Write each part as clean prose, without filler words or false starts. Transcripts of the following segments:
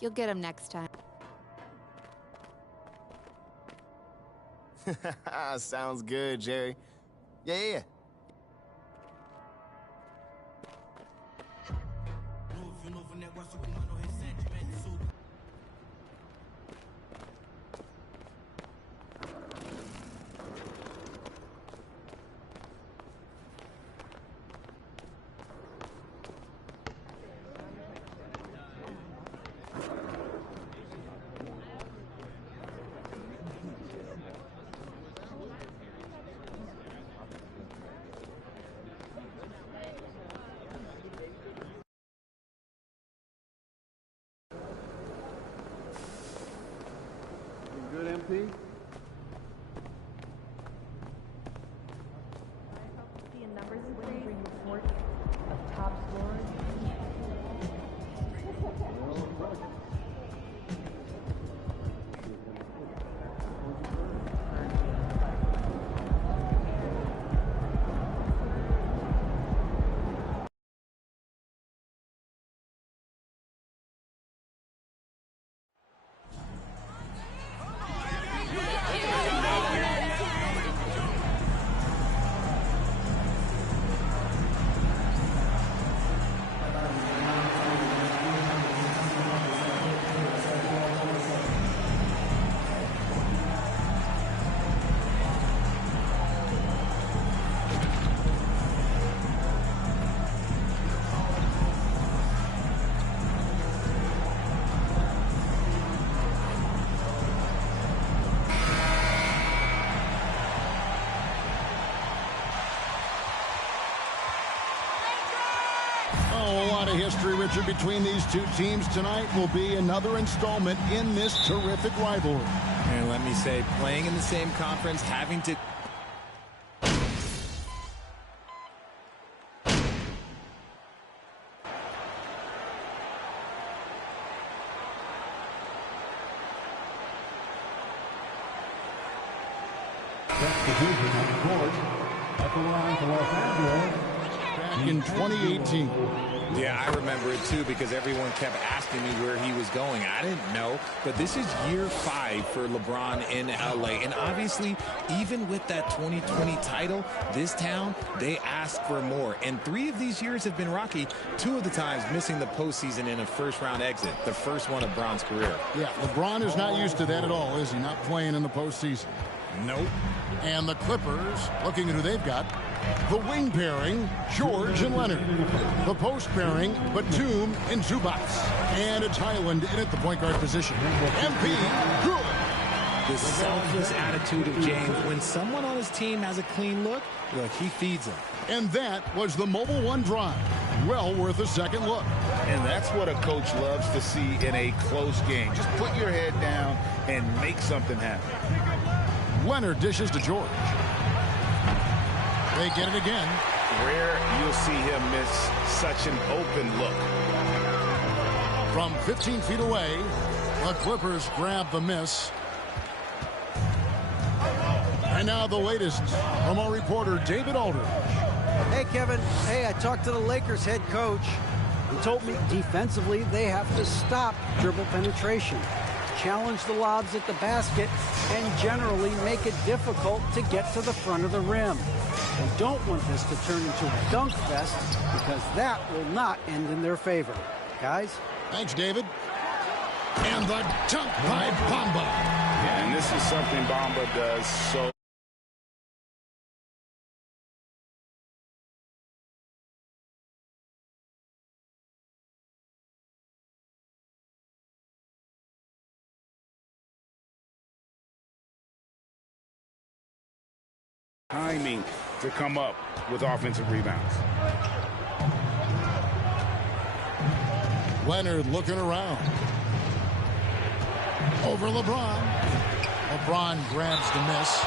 You'll get him next time. Sounds good, Jerry. Yeah. Good, MP? Numbers report of top scorers. A lot of history, Richard, between these two teams tonight will be another installment in this terrific rivalry. And let me say, playing in the same conference, having to... Substitution on the court. At the line for Los Angeles. Back in 2018. Yeah, I remember it too because everyone kept asking me where he was going. I didn't know, but this is year 5 for LeBron in LA. And obviously, even with that 2020 title, this town, they ask for more. And 3 of these years have been rocky, 2 of the times missing the postseason in a first-round exit, the first one of Bron's career. Yeah, LeBron is not used to that at all, is he? Not playing in the postseason. Nope. And the Clippers, looking at who they've got, the wing pairing, George and Leonard. The post pairing, Batum and Zubac. And it's Highland in at the point guard position. MP, good. The selfless attitude of James. When someone on his team has a clean look, he feeds them. And that was the Mobile One drive. Well worth a second look. And that's what a coach loves to see in a close game. Just put your head down and make something happen. Leonard dishes to George. They get it again. Rare you'll see him miss such an open look. From 15 feet away, the Clippers grab the miss. And now the latest from our reporter, David Aldridge. Hey, Kevin. Hey, I talked to the Lakers head coach. He told me defensively they have to stop dribble penetration, challenge the lobs at the basket, and generally make it difficult to get to the front of the rim. They don't want this to turn into a dunk fest because that will not end in their favor. Guys? Thanks, David. And the dunk by Bamba. Yeah, and this is something Bamba does so... timing to come up with offensive rebounds. Leonard looking around. Over LeBron. LeBron grabs the miss.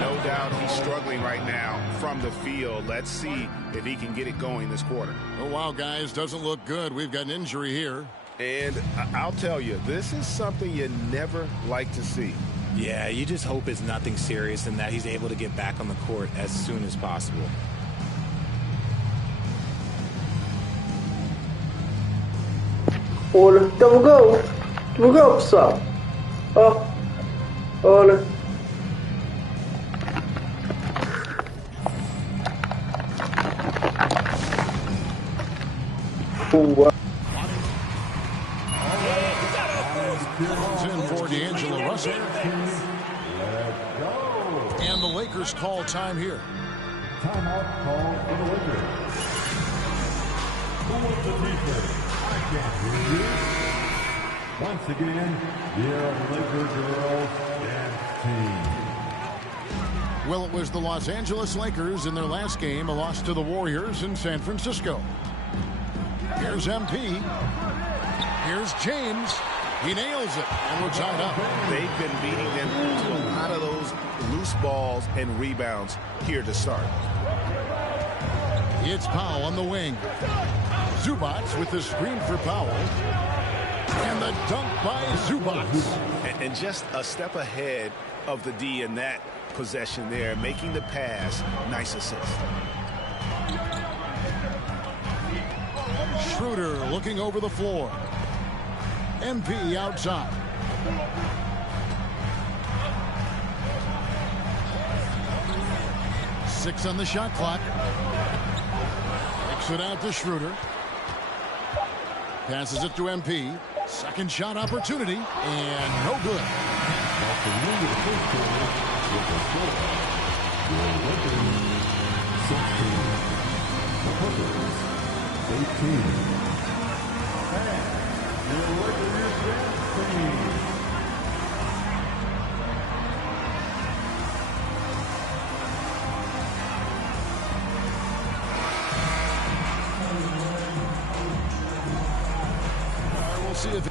No doubt he's struggling right now from the field. Let's see if he can get it going this quarter. Oh, wow, guys. Doesn't look good. We've got an injury here. And I'll tell you, this is something you never like to see. Yeah, you just hope it's nothing serious and that he's able to get back on the court as soon as possible. All of them go. Divulgar o pessoal. Ó. Olha. Boa. Comes in for D'Angelo Russell. And the Lakers call time here. Timeout called for the Lakers. Who was the defense? I can't hear you. Once again, your Lakers girls dance team. Well, it was the Los Angeles Lakers in their last game, a loss to the Warriors in San Francisco. Here's MP. Here's James. He nails it, and we're tied up. They've been beating them to a lot of those loose balls and rebounds here to start. It's Powell on the wing. Zubac with the screen for Powell. And the dunk by Zubac. And just a step ahead of the D in that possession there, making the pass. Nice assist. Schroeder looking over the floor. MP outside. Six on the shot clock. Kicks it out to Schroeder. Passes it to MP. Second shot opportunity, and no good. At the end of the first quarter, with a score, your Lakers 16, the Clippers 18. And your Lakers dance team. We'll see if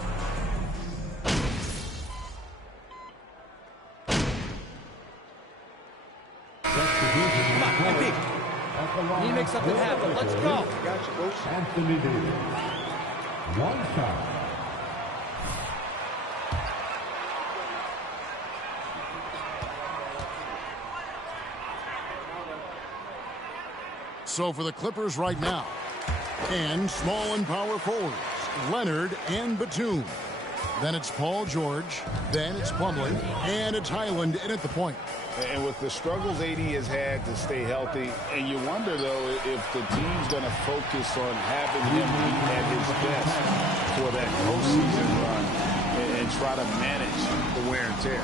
He makes something happen. Let's go. Anthony Davis. One shot. so for the Clippers right now. And small and power forwards, Leonard and Batum. Then it's Paul George. Then it's Plumlee. And it's Highland in at the point. And with the struggles AD has had to stay healthy, and you wonder, though, if the team's going to focus on having him be at his best for that postseason run and try to manage the wear and tear.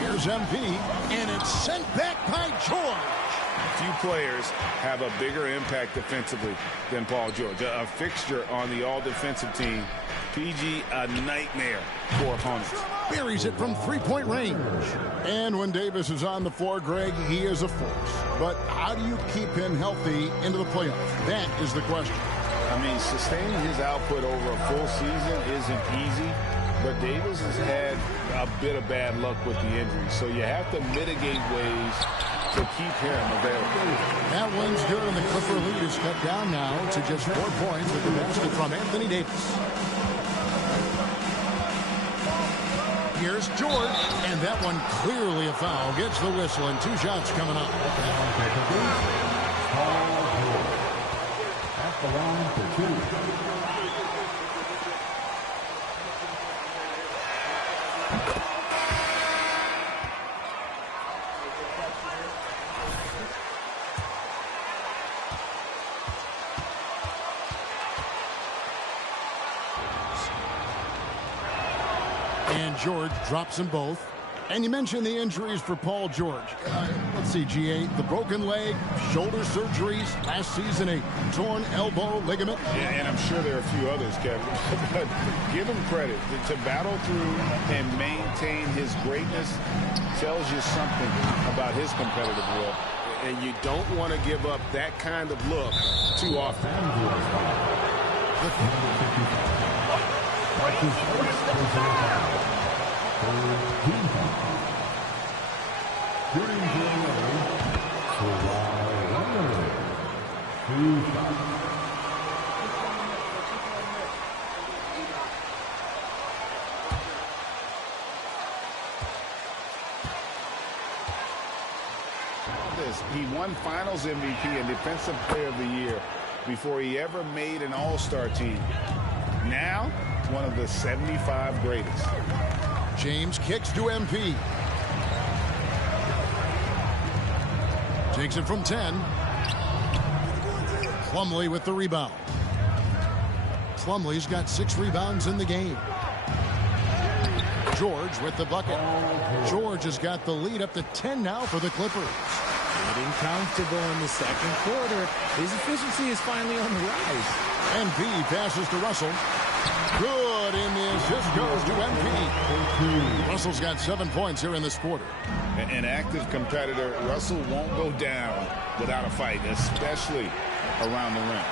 Here's MP, and it's sent back by George. Few players have a bigger impact defensively than Paul George. A fixture on the all-defensive team. PG, a nightmare for opponents. Buries it from three-point range. And when Davis is on the floor, Greg, he is a force. But how do you keep him healthy into the playoffs? That is the question. I mean, sustaining his output over a full season isn't easy, but Davis has had a bit of bad luck with the injury. So you have to mitigate ways to keep him available. That one's good, and the Clipper lead is cut down now to just 4 points with the basket from Anthony Davis. Here's George, and that one clearly a foul. Gets the whistle, and 2 shots coming up. Paul George at the line for 2. And George drops them both. And you mentioned the injuries for Paul George. Let's see, GA, the broken leg, shoulder surgeries, last season a torn elbow ligament. Yeah, and I'm sure there are a few others, Kevin. But give him credit. To battle through and maintain his greatness tells you something about his competitive will. And you don't want to give up that kind of look too often. He won Finals MVP and Defensive Player of the Year before he ever made an All-Star team. Now, one of the 75 greatest. James kicks to MP. Takes it from 10. Plumlee with the rebound. Plumlee's got 6 rebounds in the game. George with the bucket. George has got the lead up to 10 now for the Clippers. Getting comfortable in the second quarter. His efficiency is finally on the rise. MP passes to Russell. Good, and the assist goes to MP. Russell's got 7 points here in this quarter. An active competitor, Russell won't go down without a fight, especially around the rim.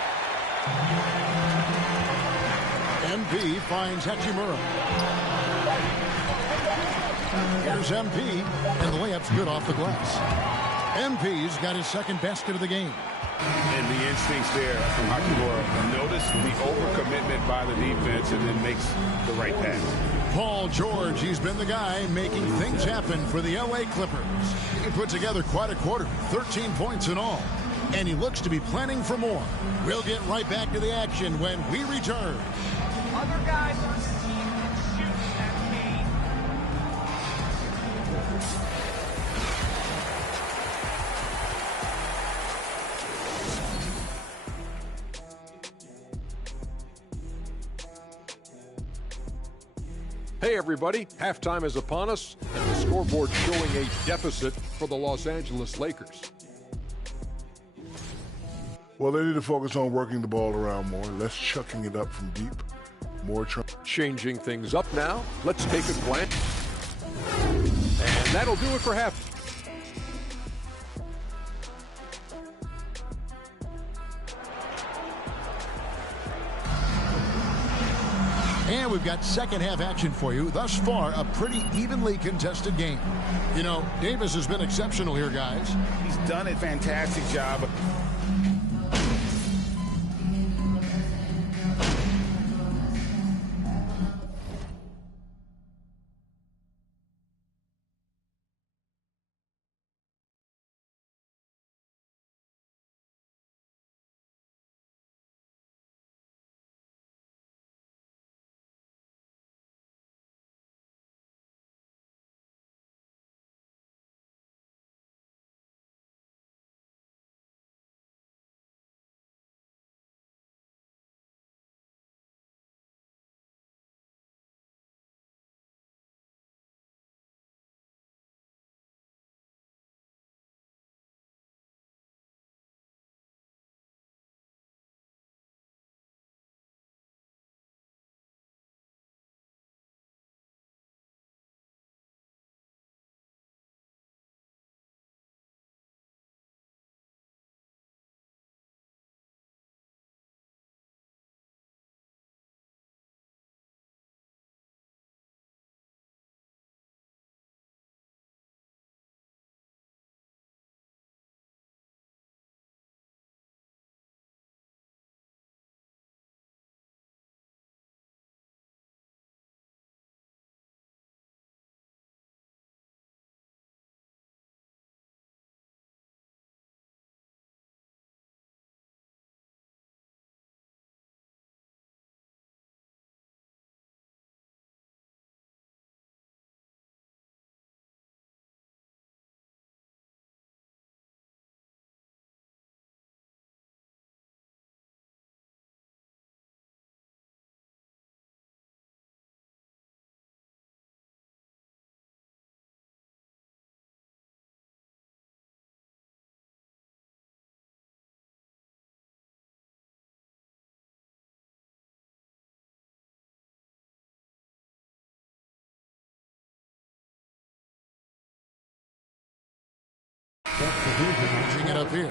MP finds Hachimura. Here's MP, and the layup's good off the glass. MP's got his second basket of the game. And the instincts there from Hachimura. Notice the overcommitment by the defense and then makes the right pass. Paul George, he's been the guy making things happen for the LA Clippers. He put together quite a quarter, 13 points in all. And he looks to be planning for more. We'll get right back to the action when we return. Other guys on the team can shoot at me. Hey everybody, halftime is upon us, and the scoreboard showing a deficit for the Los Angeles Lakers. Well, they need to focus on working the ball around more, less chucking it up from deep, more changing things up now. Let's take a glance. And that'll do it for half. And we've got second half action for you. Thus far, a pretty evenly contested game. You know, Davis has been exceptional here, guys. He's done a fantastic job. Bring it up here.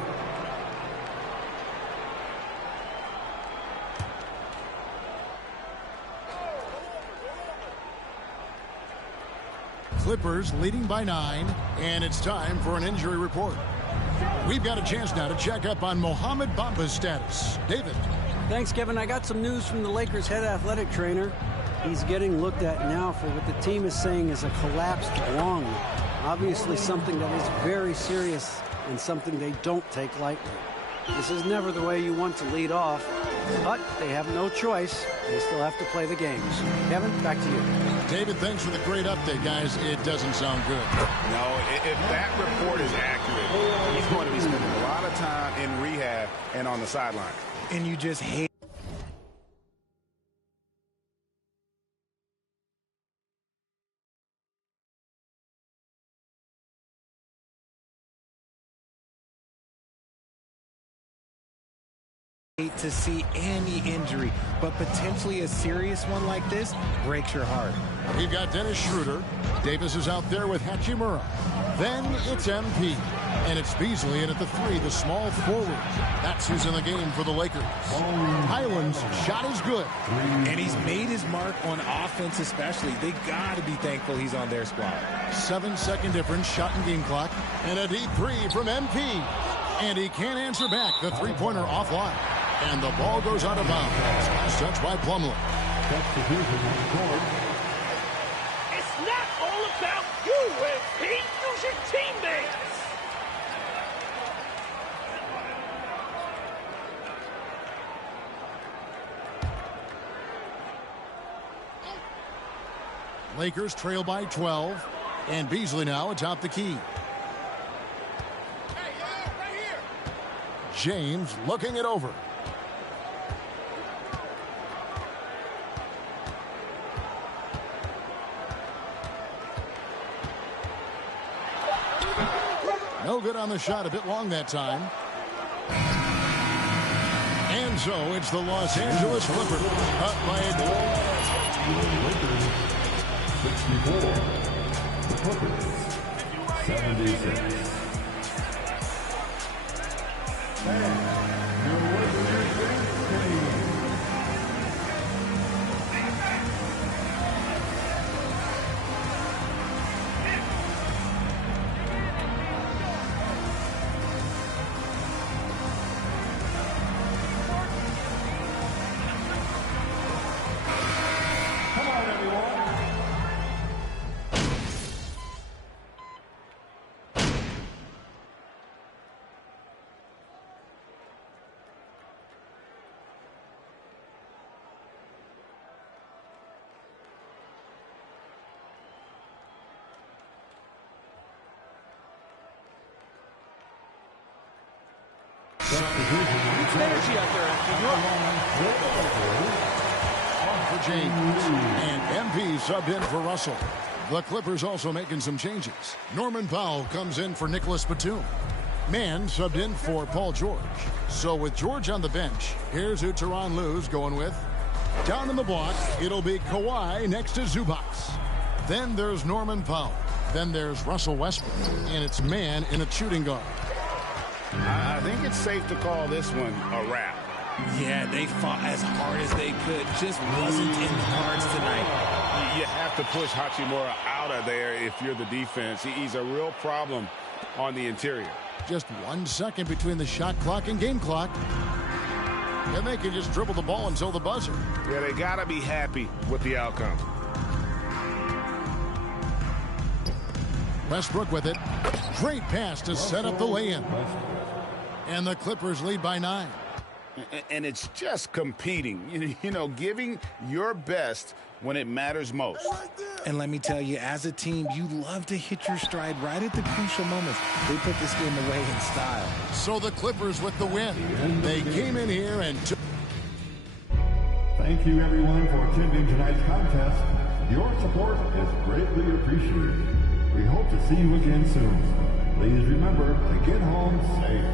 Clippers leading by 9, and it's time for an injury report. We've got a chance now to check up on Mohamed Bamba's status. David. Thanks, Kevin. I got some news from the Lakers head athletic trainer. He's getting looked at now for what the team is saying is a collapsed lung. Obviously something that is very serious and something they don't take lightly. This is never the way you want to lead off. But they have no choice. They still have to play the games. Kevin, back to you. David, thanks for the great update, guys. It doesn't sound good. No, if that report is accurate, he's going to be spending a lot of time in rehab and on the sideline. And you just hate to see any injury, but potentially a serious one like this breaks your heart. We've got Dennis Schroeder. Davis is out there with Hachimura. Then it's MP. And it's Beasley in at the 3, the small forward. That's who's in the game for the Lakers. Highland's shot is good. And he's made his mark on offense especially. They got to be thankful he's on their squad. 7-second difference, shot and game clock. And a deep 3 from MP. And he can't answer back. The three-pointer offline. And the ball goes out of bounds. Last touch by Plumlee. It's not all about you, MP. Use your teammates. Lakers trail by 12. And Beasley now atop the key. James looking it over. No good on the shot, a bit long that time. And so it's the Los Angeles Clippers up by a goal. 64. The Clippers, 76. It's energy out there, For James. And MP subbed in for Russell. The Clippers also making some changes. Norman Powell comes in for Nicholas Batum. Mann subbed in for Paul George. So with George on the bench, here's who Tyronn Lue's going with. Down in the block, it'll be Kawhi next to Zubac. Then there's Norman Powell. Then there's Russell Westbrook. And it's Mann in a shooting guard. I think it's safe to call this one a wrap. Yeah, they fought as hard as they could. Just wasn't in the cards tonight. You have to push Hachimura out of there if you're the defense. He's a real problem on the interior. Just 1 second between the shot clock and game clock. And they can just dribble the ball until the buzzer. Yeah, they got to be happy with the outcome. Westbrook with it. Great pass to set up the lay-in. And the Clippers lead by 9. And it's just competing, you know, giving your best when it matters most. And let me tell you, as a team, you love to hit your stride right at the crucial moments. They put this game away in style. So the Clippers with the win. They came in here and took. Thank you, everyone, for attending tonight's contest. Your support is greatly appreciated. We hope to see you again soon. Please remember to get home safe.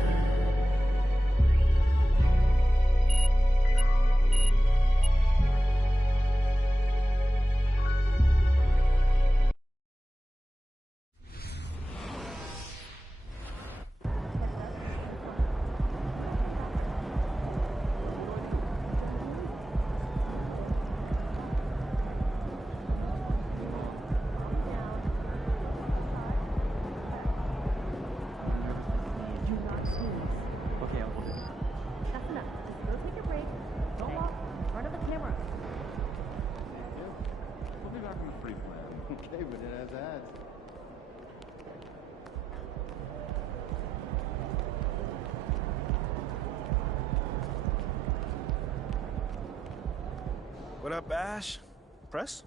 What up, Ash? Press?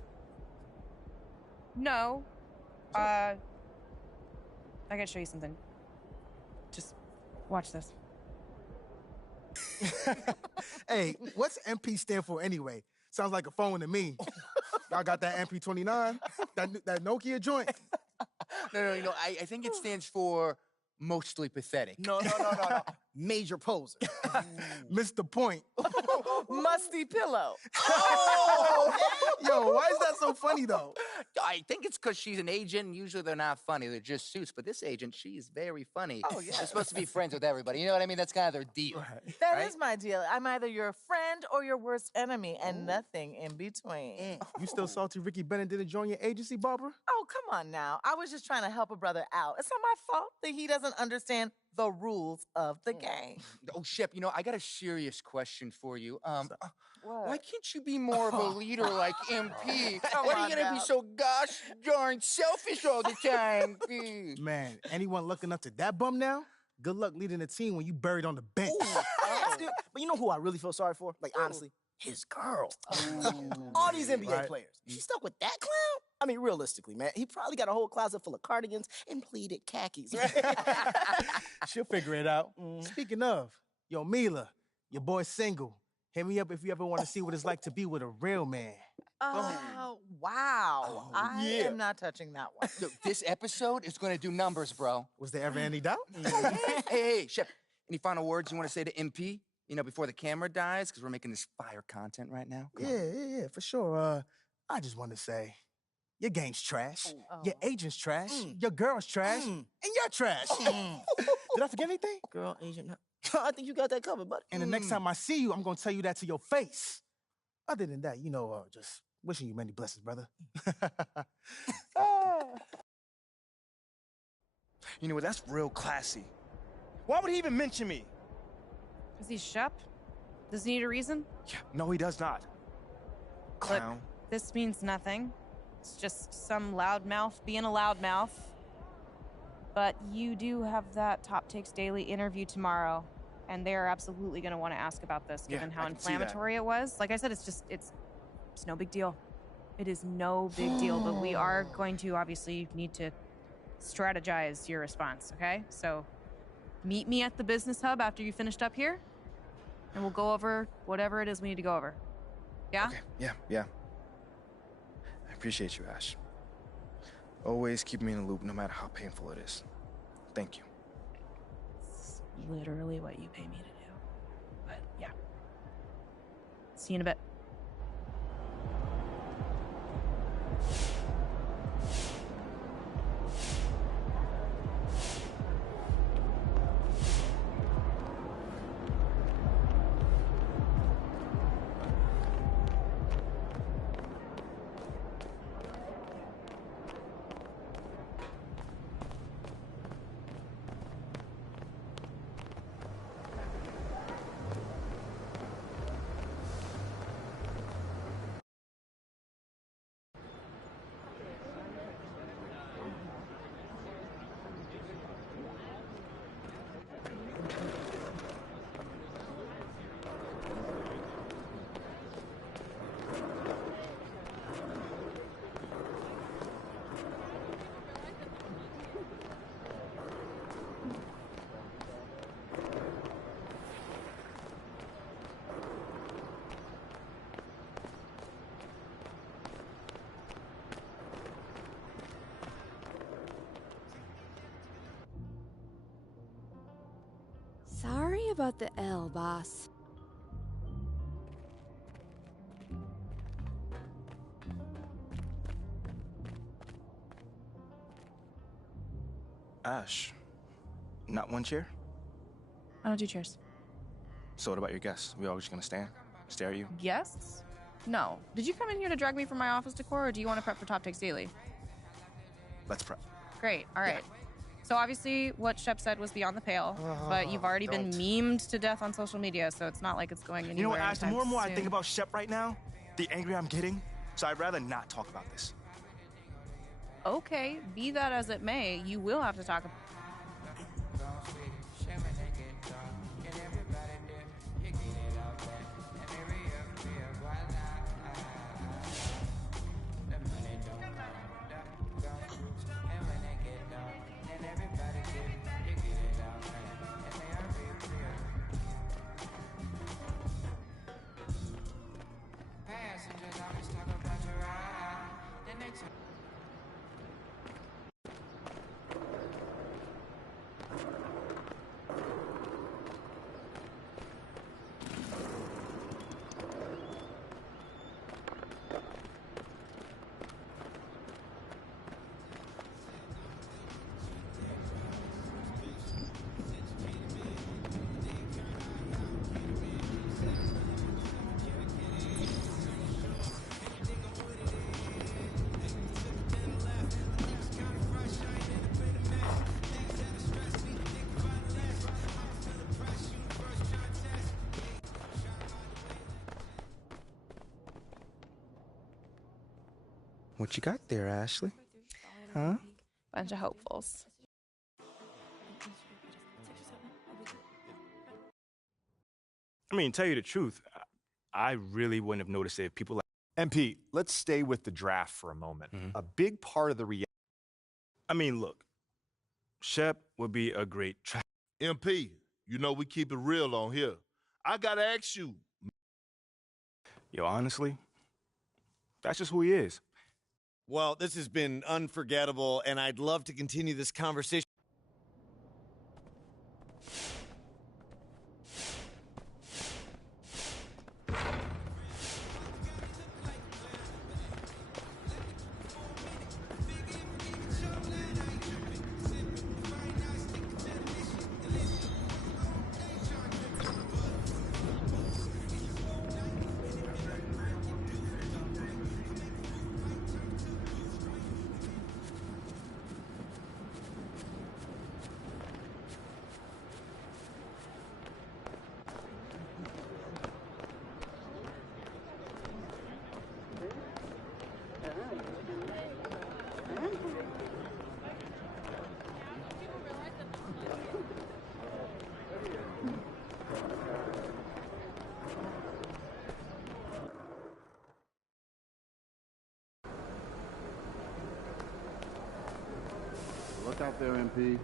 No. I gotta show you something. Just watch this. Hey, what's MP stand for anyway? Sounds like a phone to me. Y'all got that MP29? That Nokia joint? No, I think it stands for mostly pathetic. No. Major poser. Missed the point. Musty pillow. Yo, why is that so funny, though? I think it's because she's an agent, and usually they're not funny. They're just suits. But this agent, she's very funny. Oh, yeah. They're supposed to be friends with everybody. You know what I mean? That's kind of their deal. That is my deal. I'm either your friend or your worst enemy, and nothing in between. You still salty Ricky Bennett didn't join your agency, Barbara? Oh, come on now. I was just trying to help a brother out. It's not my fault that he doesn't understand the rules of the game. Oh, Shep, I got a serious question for you. Why can't you be more of a leader like MP? Why are you gonna be so gosh darn selfish all the time? Man, anyone looking up to that bum now? Good luck leading a team when you buried on the bench. But you know who I really feel sorry for? Like, honestly? His girl. All these NBA players. She stuck with that clown? I mean, realistically, man, he probably got a whole closet full of cardigans and pleated khakis. She'll figure it out. Speaking of, yo, Mila, your boy's single. Hit me up if you ever want to see what it's like to be with a real man. Oh, wow. I am not touching that one. Yo, this episode is going to do numbers, bro. Was there ever any doubt? Hey, Shep, any final words you want to say to MP? Before the camera dies, because we're making this fire content right now. Yeah, for sure. I just want to say, your game's trash, your agent's trash, your girl's trash, and you're trash. Did I forget anything? Girl, agent, I think you got that covered, buddy. And the next time I see you, I'm going to tell you that to your face. Other than that, just wishing you many blessings, brother. You know what? That's real classy. Why would he even mention me? Is he Shep? Does he need a reason? Yeah, no, he does not. Clown. Look, this means nothing. It's just some loudmouth being a loudmouth. But you do have that Top Takes Daily interview tomorrow, and they're absolutely going to want to ask about this, given how inflammatory it was. Like I said, it's no big deal. It is no big deal, but we are going to obviously need to strategize your response, okay? So meet me at the business hub after you finished up here, and we'll go over whatever it is we need to go over. Yeah? Okay. Yeah. I appreciate you, Ash. Always keep me in the loop, no matter how painful it is. Thank you. It's literally what you pay me to do. But yeah. See you in a bit. Sorry about the L, boss. Ash, not one chair? I don't do cheers. So what about your guests? We all just gonna stare at you? Guests? No. Did you come in here to drag me from my office decor, or do you want to prep for Top Takes Daily? Let's prep. Great. All right. So obviously what Shep said was beyond the pale, but you've already been memed to death on social media, so it's not like it's going anywhere. You know what, Ash? The more and more I soon. think about Shep right now, the angrier I'm getting. So I'd rather not talk about this. Okay, be that as it may, you will have to talk about. What you got there, Ashley? Huh? Bunch of hopefuls. I mean, tell you the truth, I really wouldn't have noticed it if people like... MP, let's stay with the draft for a moment. A big part of the reality. I mean, look, Shep would be a great MP, you know we keep it real on here. I gotta ask you. Yo, honestly, that's just who he is. Well, this has been unforgettable, and I'd love to continue this conversation. Look out there, MP.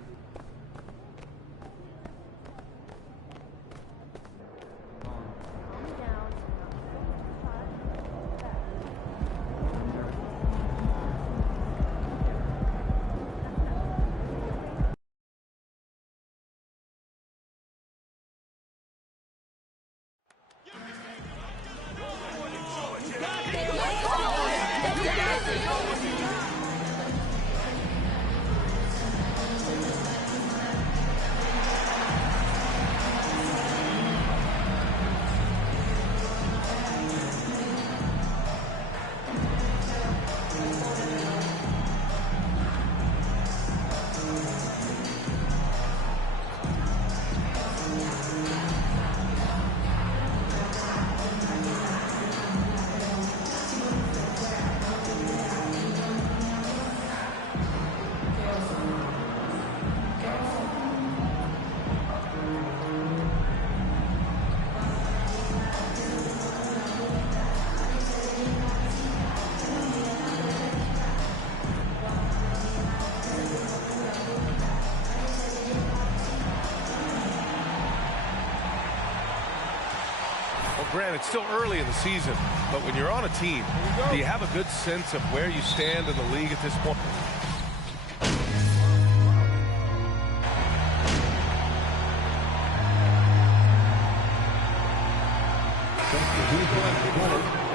Grant, it's still early in the season, but when you're on a team, do you have a good sense of where you stand in the league at this point?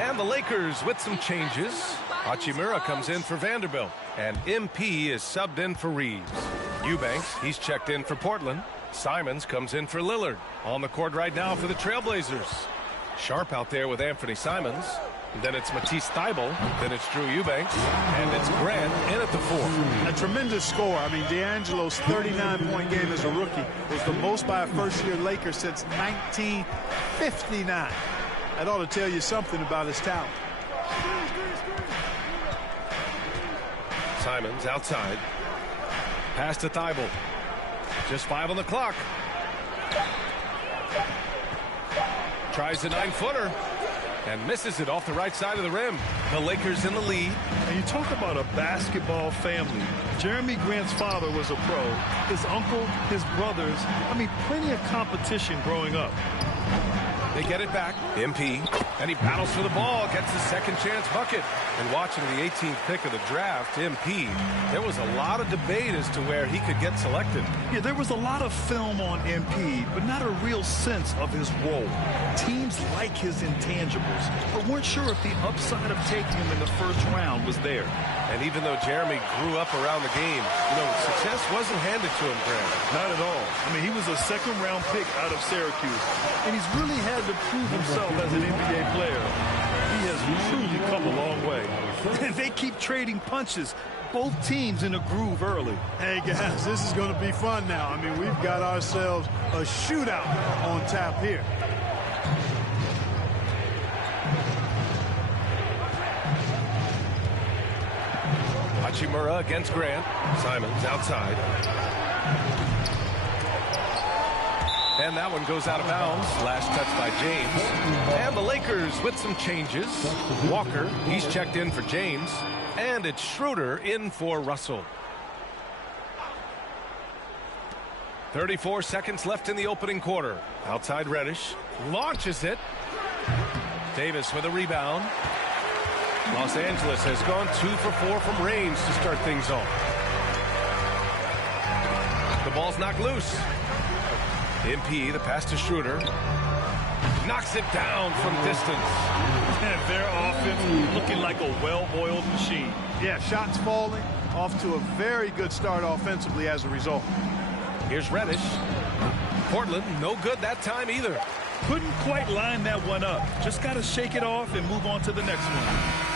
And the Lakers with some changes. Hachimura comes in for Vanderbilt, and MP is subbed in for Reeves. Eubanks, he's checked in for Portland. Simons comes in for Lillard. On the court right now for the Trailblazers. Sharp out there with Anthony Simons. Then it's Matisse Thybulle. Then it's Drew Eubanks. And it's Grant in at the 4. A tremendous score. I mean, D'Angelo's 39-point game as a rookie was the most by a first-year Laker since 1959. That ought to tell you something about his talent. Simons outside. Pass to Thybulle. Just 5 on the clock. Tries a 9-footer and misses it off the right side of the rim. The Lakers in the lead. And you talk about a basketball family. Jeremy Grant's father was a pro. His uncle, his brothers. I mean, plenty of competition growing up. They get it back. MP. And he battles for the ball. Gets the second chance bucket. And watching the 18th pick of the draft, MP, there was a lot of debate as to where he could get selected. Yeah, there was a lot of film on MP, but not a real sense of his role. Teams like his intangibles, but weren't sure if the upside of taking him in the first round was there. And even though Jeremy grew up around the game, you know, success wasn't handed to him, Grant. Not at all. I mean, he was a second-round pick out of Syracuse, and he's really had to prove himself as an NBA player. He has truly come a long way. They keep trading punches. Both teams in a groove early. Hey, guys, this is going to be fun now. I mean, we've got ourselves a shootout on tap here. Hachimura against Grant. Simons outside. And that one goes out of bounds. Last touch by James. And the Lakers with some changes. Walker, he's checked in for James. And it's Schroeder in for Russell. 34 seconds left in the opening quarter. Outside Reddish. Launches it. Davis with a rebound. Los Angeles has gone 2 for 4 from range to start things off. The ball's knocked loose. MP, the pass to Schroeder. Knocks it down from distance. And their offense looking like a well-oiled machine. Yeah, shots falling. Off to a very good start offensively as a result. Here's Reddish. Portland, no good that time either. Couldn't quite line that one up. Just got to shake it off and move on to the next one.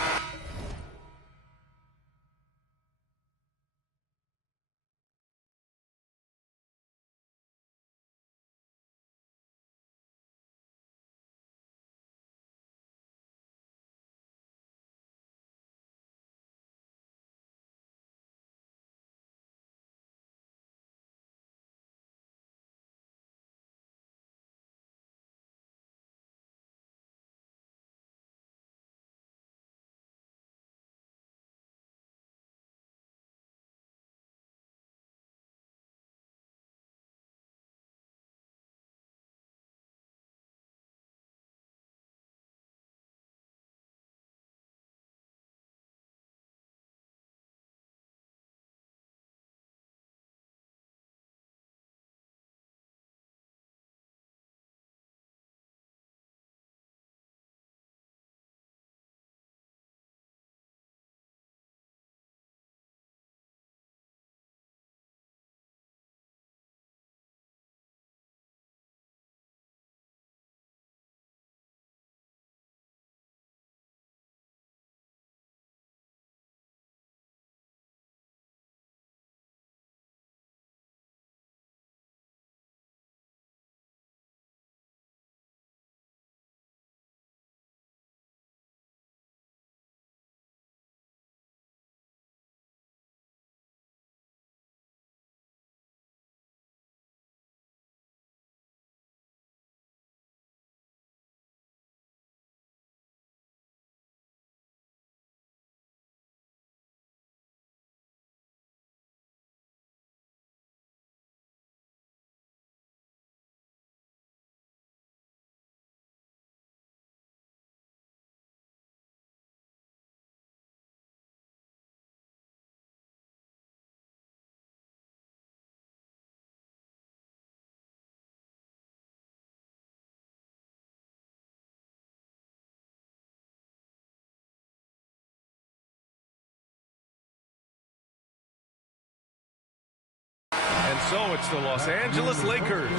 And so it's the Los Angeles Lakers.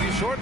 Be short.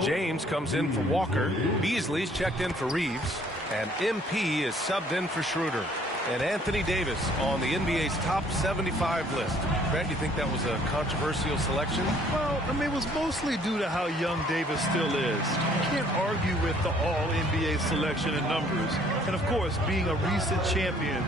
James comes in for Walker. Beasley's checked in for Reeves. And MP is subbed in for Schroeder. And Anthony Davis on the NBA's top 75 list. Grant, you think that was a controversial selection? Well, I mean, it was mostly due to how young Davis still is. You can't argue with the all-NBA selection and numbers. And, of course, being a recent champion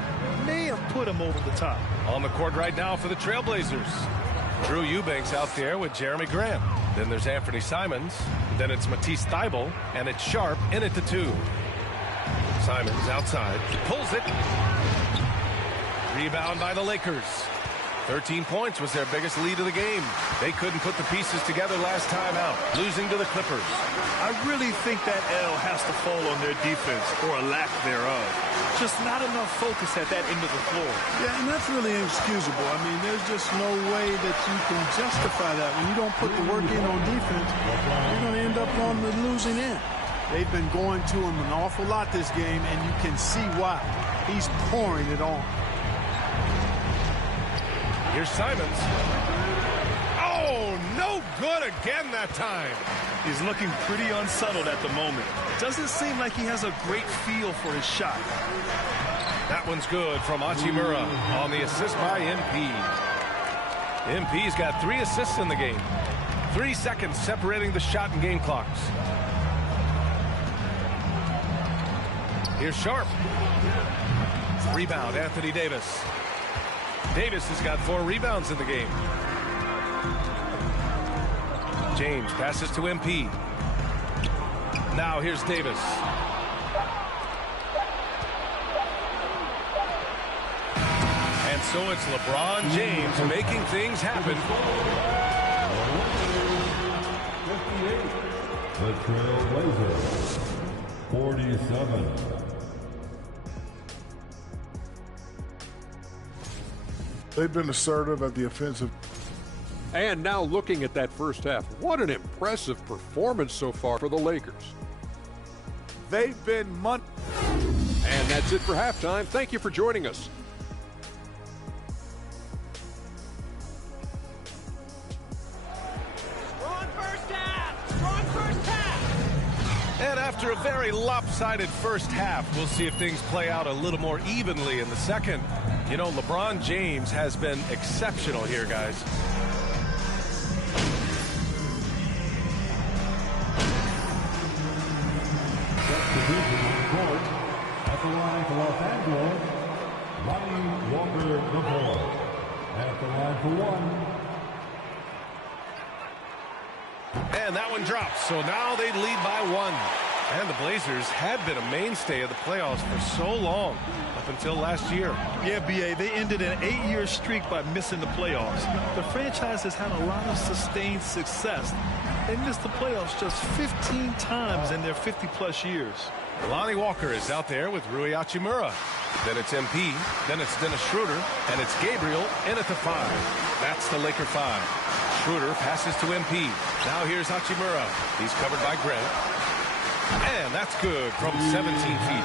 may have put him over the top. On the court right now for the Trailblazers. Drew Eubanks out there with Jeremy Grant. Then there's Anthony Simons. Then it's Matisse Thybulle. And it's Sharp in at the 2. Simons outside. Pulls it. Rebound by the Lakers. 13 points was their biggest lead of the game. They couldn't put the pieces together last time out, losing to the Clippers. I really think that L has to fall on their defense, or a lack thereof. Just not enough focus at that end of the floor. Yeah, and that's really inexcusable. I mean, there's just no way that you can justify that. When you don't put the work in on defense, you're going to end up on the losing end. They've been going to him an awful lot this game, and you can see why. He's pouring it on. Here's Simons. Oh, no good again that time. He's looking pretty unsettled at the moment. Doesn't seem like he has a great feel for his shot. That one's good from Hachimura on the assist by MP. MP's got 3 assists in the game. 3 seconds separating the shot and game clocks. Here's Sharp. Rebound, Anthony Davis. Davis has got 4 rebounds in the game. James passes to MP. Now here's Davis. And so it's LeBron James making things happen. The Trail Blazers, 47. They've been assertive at the offensive. And now looking at that first half, what an impressive performance so far for the Lakers. They've been And that's it for halftime. Thank you for joining us. And after a very lopsided first half, we'll see if things play out a little more evenly in the second. You know, LeBron James has been exceptional here, guys. At the line for Los Angeles, Lonnie Walker IV. At the line for 1. And that one drops, so now they lead by 1. And the Blazers had been a mainstay of the playoffs for so long, up until last year. Yeah, B.A., they ended an 8-year streak by missing the playoffs. The franchise has had a lot of sustained success. They missed the playoffs just 15 times in their 50-plus years. Lonnie Walker is out there with Rui Hachimura. Then it's MP, then it's Dennis Schroeder, and it's Gabriel in at the 5. That's the Laker 5. Schroeder passes to MP. Now here's Hachimura. He's covered by Grant. And that's good from 17 feet.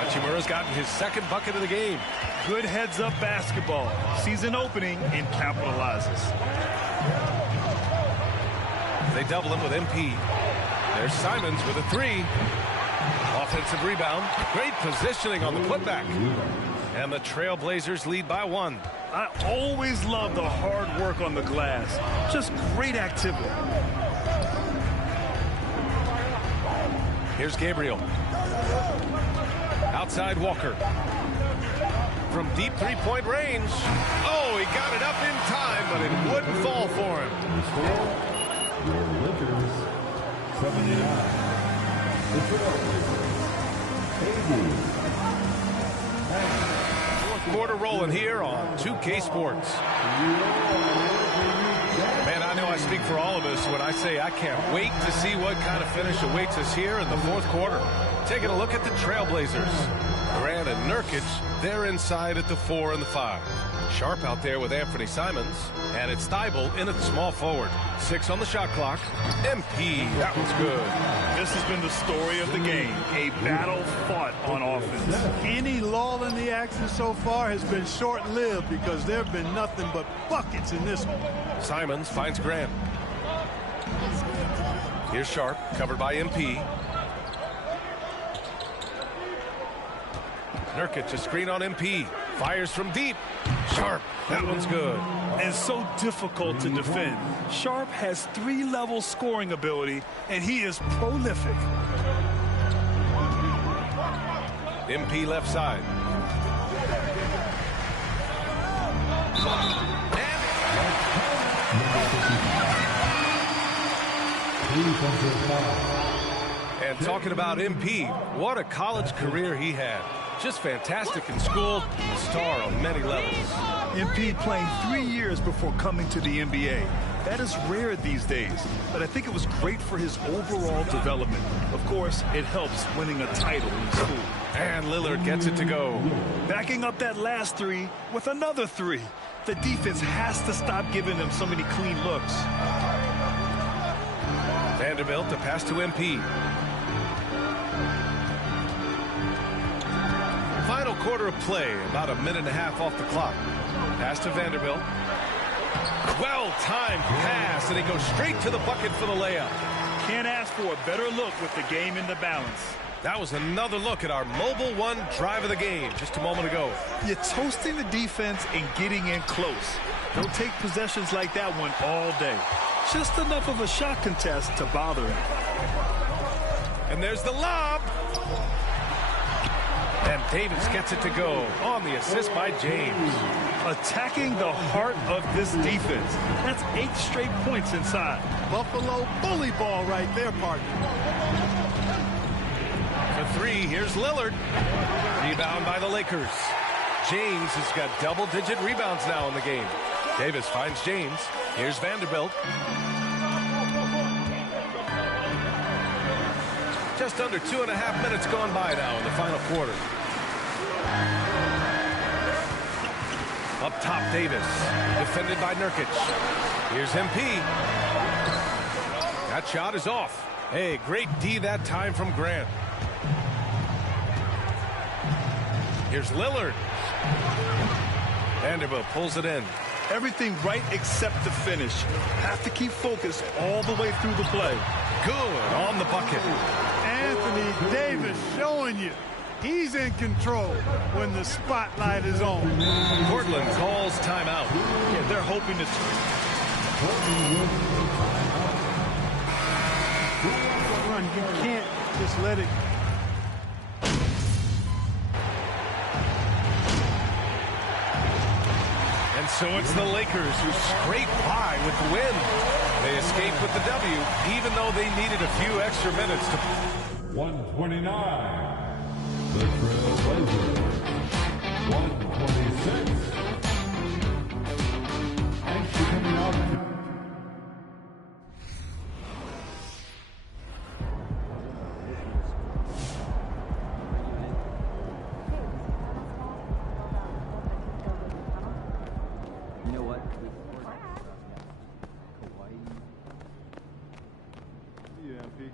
Hachimura's gotten his second bucket of the game. Good heads-up basketball. Sees an opening and capitalizes. They double him with MP. There's Simons with a 3. Offensive rebound. Great positioning on the putback. And the Trailblazers lead by 1. I always love the hard work on the glass. Just great activity. Here's Gabriel. Outside Walker. From deep three-point range. Oh, he got it up in time, but it wouldn't fall for him. Your Lakers, 79. The Trailblazers, 80. Fourth quarter rolling here on 2K Sports. Man, I know I speak for all of us when I say I can't wait to see what kind of finish awaits us here in the fourth quarter. Taking a look at the Trailblazers. Grant and Nurkic, they're inside at the 4 and the 5. Sharp out there with Anthony Simons. And it's Thibault in at the small forward. 6 on the shot clock. MP, that was good. This has been the story of the game. A battle fought on offense. Any lull in the action so far has been short-lived because there have been nothing but buckets in this one. Simons finds Grant. Here's Sharp, covered by MP. Nurkic, a screen on MP. Fires from deep. Sharp, that one's good. And so difficult to defend. Sharp has 3-level scoring ability, and he is prolific. MP left side. And talking about MP, what a college career he had. Just fantastic in school, a star on many levels. MP playing 3 years before coming to the NBA. That is rare these days, but I think it was great for his overall development. Of course, it helps winning a title in school. And Lillard gets it to go. Backing up that last 3 with another 3. The defense has to stop giving them so many clean looks. Vanderbilt to pass to MP. Final quarter of play, about a minute and a half off the clock. Pass to Vanderbilt. Well-timed pass, and he goes straight to the bucket for the layup. Can't ask for a better look with the game in the balance. That was another look at our Mobile One drive of the game just a moment ago. You're toasting the defense and getting in close. They'll take possessions like that one all day. Just enough of a shot contest to bother him. And there's the lob. And Davis gets it to go on the assist by James. Attacking the heart of this defense. That's 8 straight points inside. Buffalo bully ball right there, partner. For 3, here's Lillard. Rebound by the Lakers. James has got double-digit rebounds now in the game. Davis finds James. Here's Vanderbilt. Just under 2.5 minutes gone by now in the final quarter. Up top, Davis. Defended by Nurkic. Here's MP. That shot is off. Hey, great D that time from Grant. Here's Lillard. Vanderbilt pulls it in. Everything right except the finish. Have to keep focused all the way through the play. Good on the bucket. Anthony Davis showing you he's in control when the spotlight is on. Portland calls timeout. Yeah, they're hoping to... Run, you can't just let it... And so it's the Lakers who scrape by with the win. They escape with the W, even though they needed a few extra minutes to... 129. The Trail Blazers. 126. Thanks for coming out. You know what? Yeah, MP.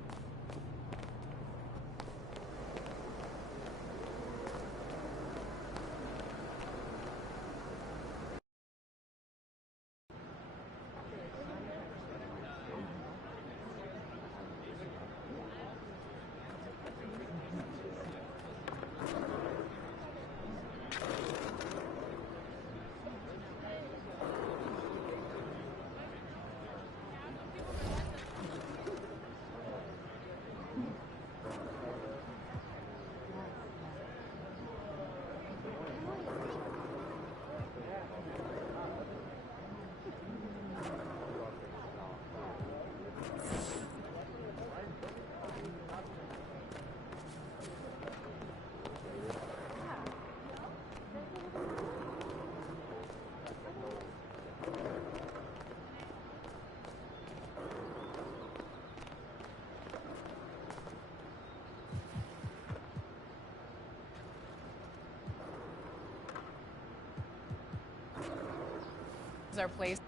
Our place.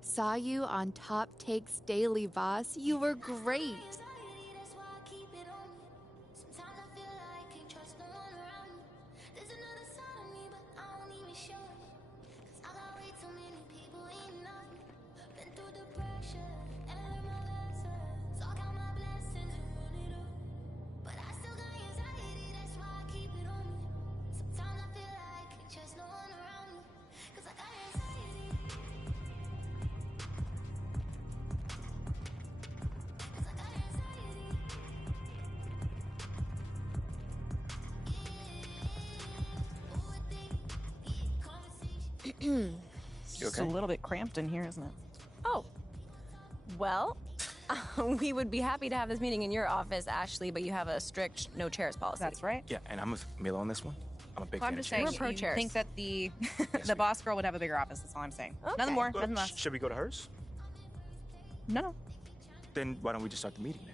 Saw you on Top Takes Daily, boss. You were great. It's a little bit cramped in here, isn't it? Oh, well, we would be happy to have this meeting in your office, Ashley, but you have a strict no chairs policy. That's right. Yeah, and I'm with Milo on this one. I'm a big Well, I'm fan of just saying, chairs. We're pro you chairs. think that the the boss girl would have a bigger office. That's all I'm saying. Nothing more, nothing less. Should we go to hers? No. Then why don't we just start the meeting then?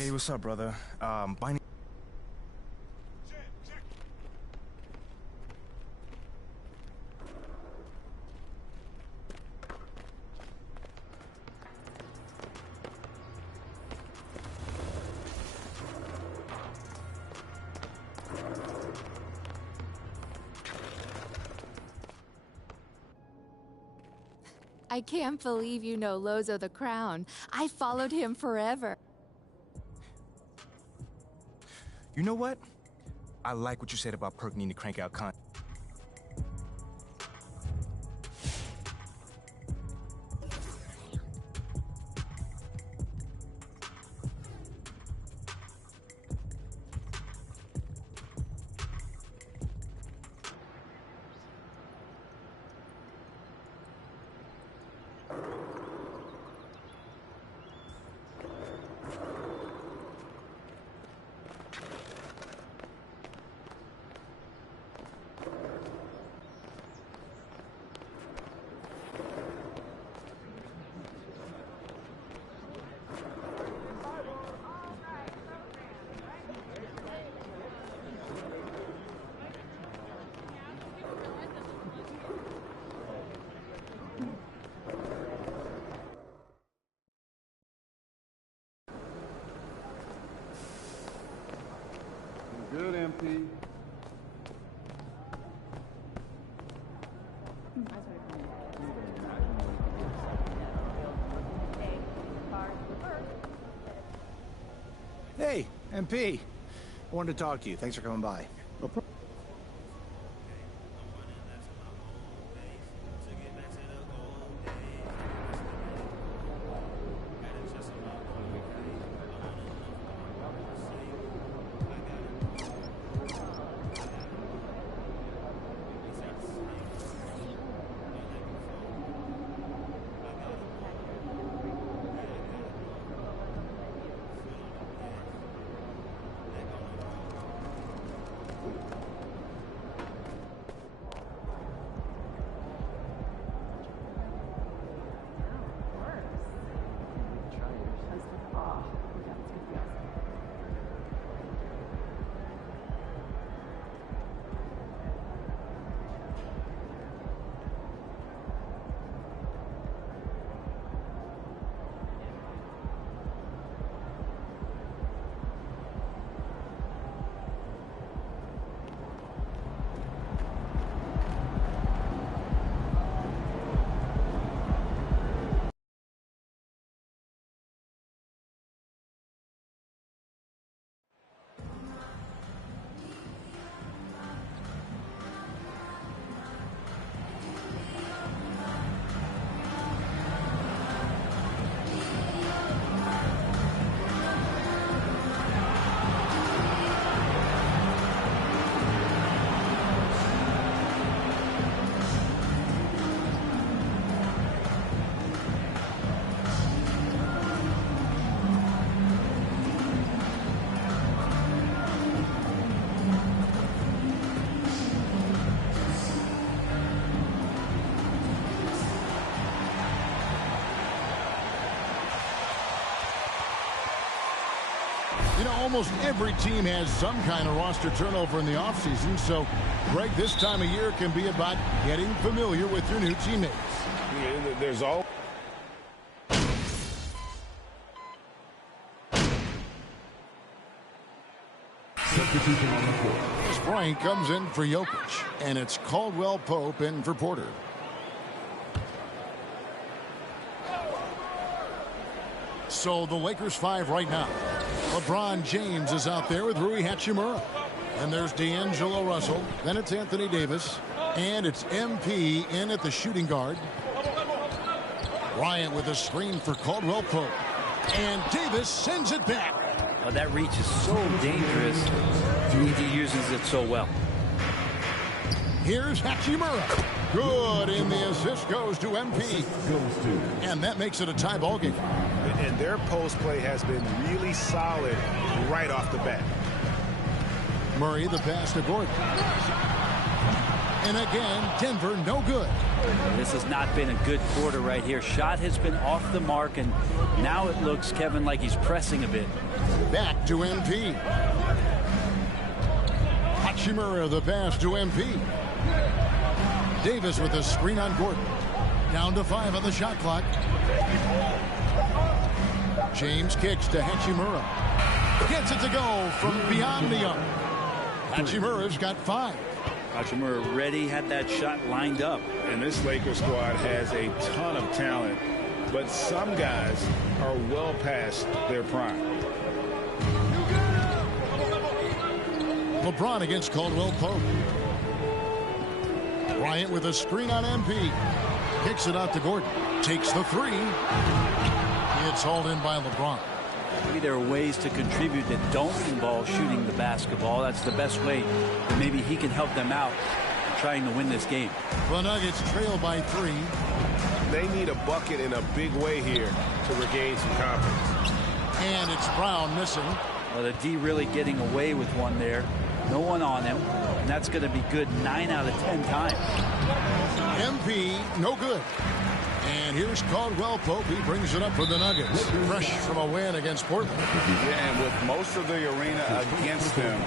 Hey, what's up, brother? Binding. I can't believe you know Lozo the Crown. I followed him forever. You know what? I like what you said about Perk needing to crank out content. Good, MP. Hey, MP. I wanted to talk to you. Thanks for coming by. You know, almost every team has some kind of roster turnover in the offseason, so, Greg, this time of year can be about getting familiar with your new teammates. Yeah, there's all... Substitution on the floor. Bryant comes in for Jokic, and it's Caldwell Pope in for Porter. So the Lakers 5 right now. LeBron James is out there with Rui Hachimura. And there's D'Angelo Russell. Then it's Anthony Davis. And it's MP in at the shooting guard. Bryant with a screen for Caldwell Pope. And Davis sends it back. Oh, that reach is so dangerous. He uses it so well. Here's Hachimura. Good, and the assist goes to MP. And that makes it a tie ball game. And their post play has been really solid right off the bat. Murray the pass to Gordon. And again, Denver no good. This has not been a good quarter right here. Shot has been off the mark, and now it looks, Kevin, like he's pressing a bit. Back to MP. Hachimura, the pass to MP. Davis with a screen on Gordon. Down to 5 on the shot clock. James kicks to Hachimura. Gets it to go from beyond the arc. Hachimura's got 5. Hachimura ready, had that shot lined up. And this Lakers squad has a ton of talent, but some guys are well past their prime. LeBron against Caldwell Pope. Bryant with a screen on MP. Kicks it out to Gordon. Takes the 3. It's hauled in by LeBron. Maybe there are ways to contribute that don't involve shooting the basketball. That's the best way that maybe he can help them out in trying to win this game. The Nuggets trail by 3. They need a bucket in a big way here to regain some confidence. And it's Brown missing. Well, the D really getting away with one there. No one on him. And that's going to be good 9 out of 10 times. MP, no good. And here's Caldwell Pope. He brings it up for the Nuggets. Fresh from a win against Portland. Yeah, and with most of the arena against them,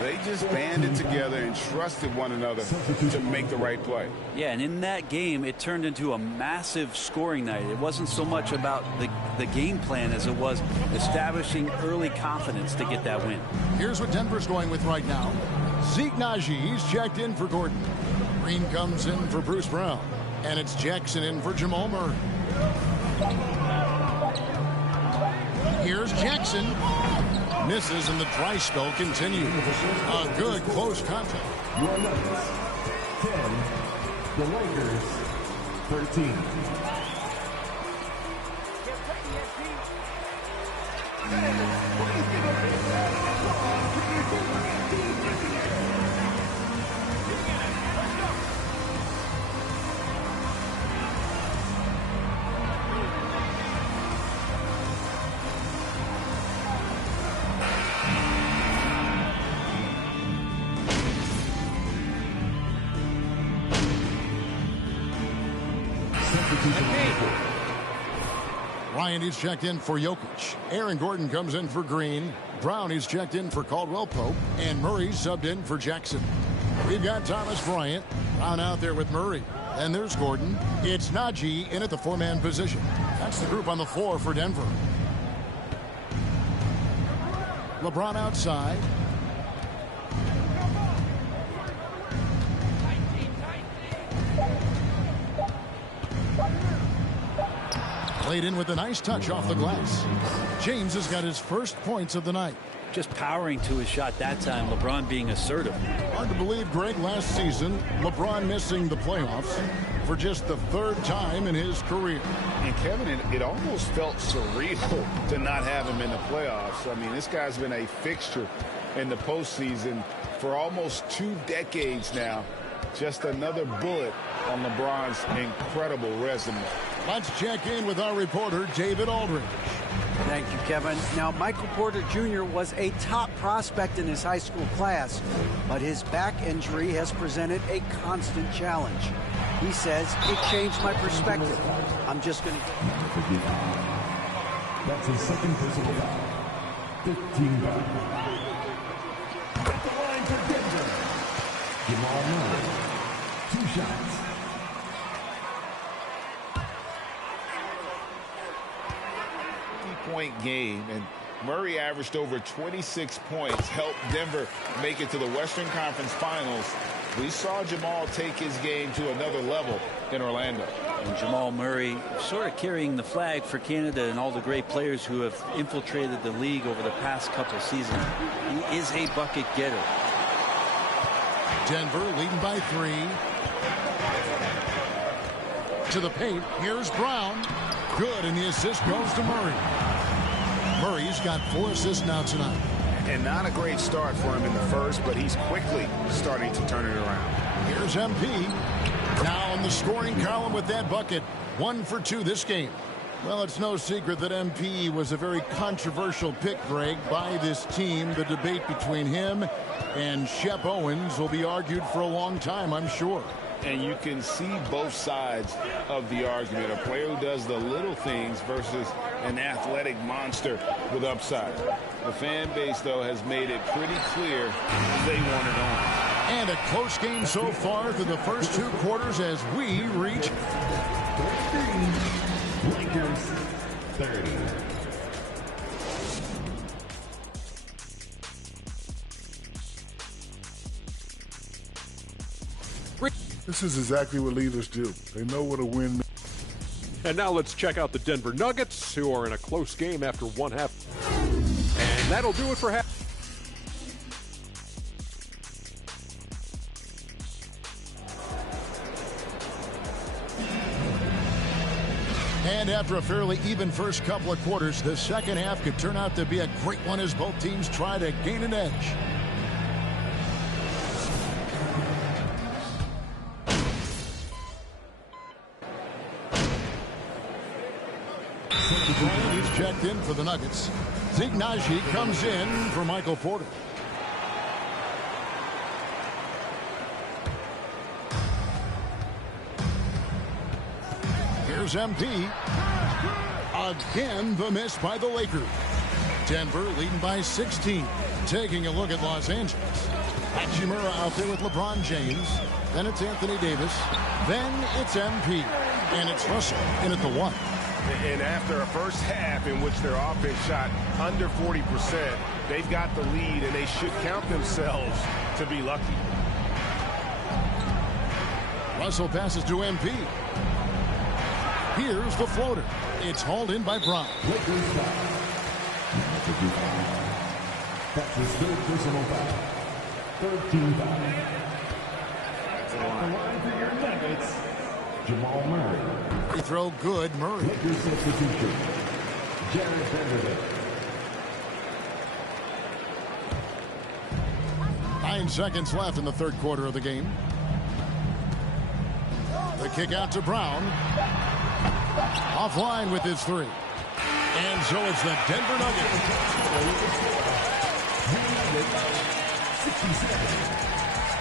they just banded together and trusted one another to make the right play. Yeah, and in that game, it turned into a massive scoring night. It wasn't so much about the game plan as it was establishing early confidence to get that win. Here's what Denver's going with right now. Zeke Naji, he's checked in for Gordon. Green comes in for Bruce Brown. And it's Jackson in for Jamal Murray. Here's Jackson. Misses and the dry spell continues. A good close contact. Your Nuggets 10, the Lakers 13. Ryan, he's checked in for Jokic. Aaron Gordon comes in for Green. Brown, he's checked in for Caldwell Pope. And Murray subbed in for Jackson. We've got Thomas Bryant. Brown out there with Murray. And there's Gordon. It's Naji in at the 4-man position. That's the group on the floor for Denver. LeBron outside. Played in with a nice touch off the glass. James has got his first points of the night. Just powering to his shot that time, LeBron being assertive. Hard to believe, Greg, last season, LeBron missing the playoffs for just the 3rd time in his career. And Kevin, it almost felt surreal to not have him in the playoffs. I mean, this guy's been a fixture in the postseason for almost 2 decades now. Just another bullet on LeBron's incredible resume. Let's check in with our reporter, David Aldridge. Thank you, Kevin. Now, Michael Porter Jr. was a top prospect in his high school class, but his back injury has presented a constant challenge. He says, it changed my perspective. I'm just going to... That's his second personal foul. 15 foul. At the line for Denver, Jamal Murray. 2 shots. Point game, and Murray averaged over 26 points, helped Denver make it to the Western Conference Finals. We saw Jamal take his game to another level in Orlando. And Jamal Murray sort of carrying the flag for Canada and all the great players who have infiltrated the league over the past couple seasons. He is a bucket getter. Denver leading by 3. To the paint, here's Brown. Good, and the assist goes to Murray. Murray's got 4 assists now tonight. And not a great start for him in the first, but he's quickly starting to turn it around. Here's MP. Now in the scoring column with that bucket. 1 for 2 this game. Well, it's no secret that MP was a very controversial pick, Greg, by this team. The debate between him and Shep Owens will be argued for a long time, I'm sure. And you can see both sides of the argument. A player who does the little things versus an athletic monster with upside. The fan base, though, has made it pretty clear they want it on. And a close game so far through the first 2 quarters as we reach 13, Lakers 30. This is exactly what leaders do. They know what a win means. And now let's check out the Denver Nuggets, who are in a close game after one half. And that'll do it for half. And after a fairly even first couple of quarters, the second half could turn out to be a great one as both teams try to gain an edge. He's checked in for the Nuggets. Zeke Naji comes in for Michael Porter. Here's MP. Again, the miss by the Lakers. Denver leading by 16. Taking a look at Los Angeles. Hachimura out there with LeBron James. Then it's Anthony Davis. Then it's MP. And it's Russell in at the 1. And after a first half in which their offense shot under 40%, they've got the lead, and they should count themselves to be lucky. Russell passes to MP. Here's the floater. It's hauled in by Brown. Lakers foul. That's his third personal foul. 13 foul. At the line for your Nuggets, Jamal Murray. Free throw good, Murray. Lakers substitution, Jared Vanderbilt. 9 seconds left in the third quarter of the game. The kick out to Brown. Offline with his 3. And so it's the Denver Nuggets. 67.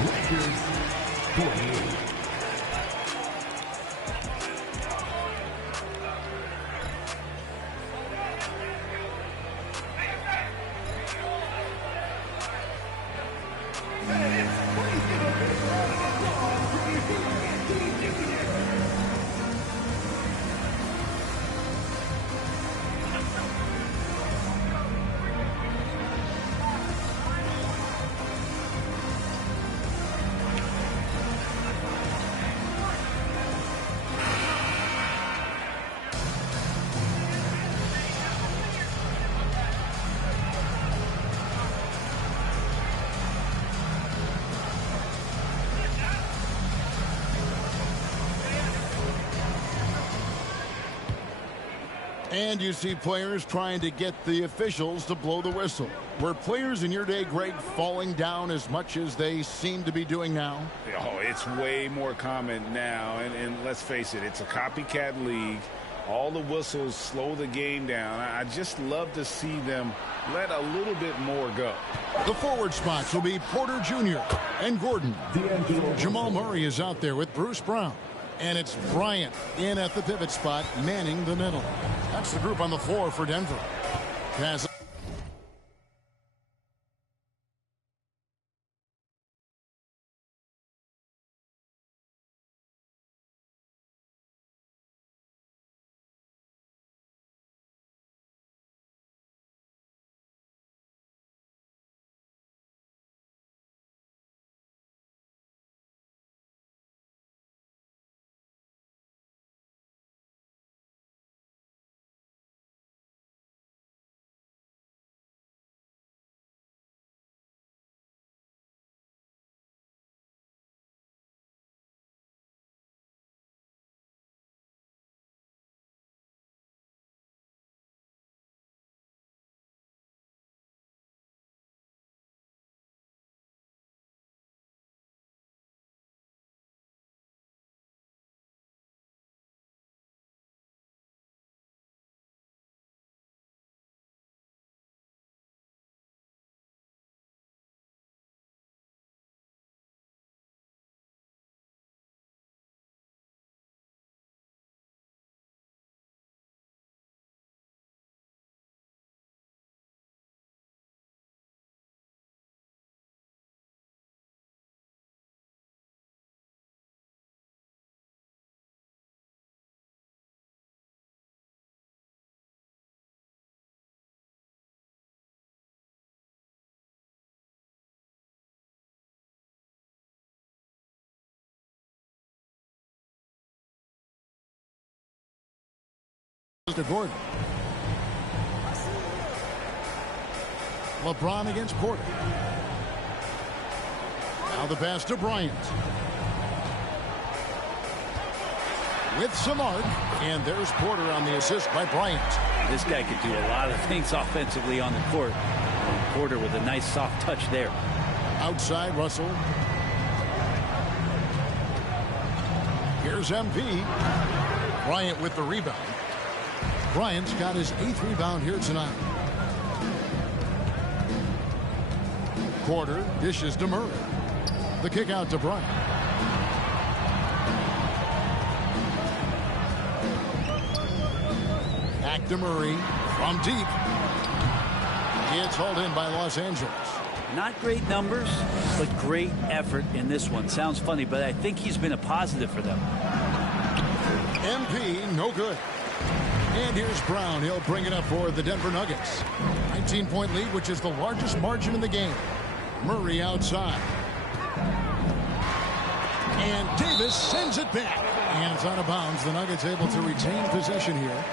Lakers 48. And you see players trying to get the officials to blow the whistle. Were players in your day, Greg, falling down as much as they seem to be doing now? Oh, it's way more common now. And let's face it, it's a copycat league. All the whistles slow the game down. I just love to see them let a little bit more go. The forward spots will be Porter Jr. and Gordon. Jamal Murray is out there with Bruce Brown. And it's Bryant in at the pivot spot, manning the middle. That's the group on the floor for Denver. Pass to Gordon. LeBron against Porter. Now the pass to Bryant. With some arc, and there's Porter on the assist by Bryant. This guy could do a lot of things offensively on the court. And Porter with a nice soft touch there. Outside, Russell. Here's MP. Bryant with the rebound. Bryant's got his 8th rebound here tonight. Porter dishes to Murray. The kick out to Bryant. Back to Murray from deep. It's hauled in by Los Angeles. Not great numbers, but great effort in this one. Sounds funny, but I think he's been a positive for them. MP, no good. And here's Brown. He'll bring it up for the Denver Nuggets. 19-point lead, which is the largest margin in the game. Murray outside. And Davis sends it back. And it's out of bounds. The Nuggets able to retain possession here.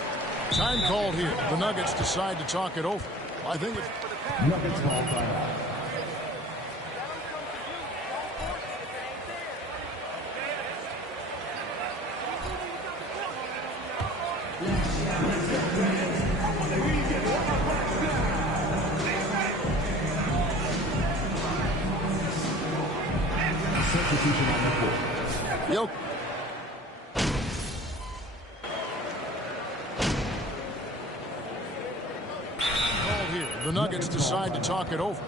Time called here. The Nuggets decide to talk it over. I think it's Nuggets ball time. Substitution on the court. Yo. Called here. The Nuggets decide to talk it over.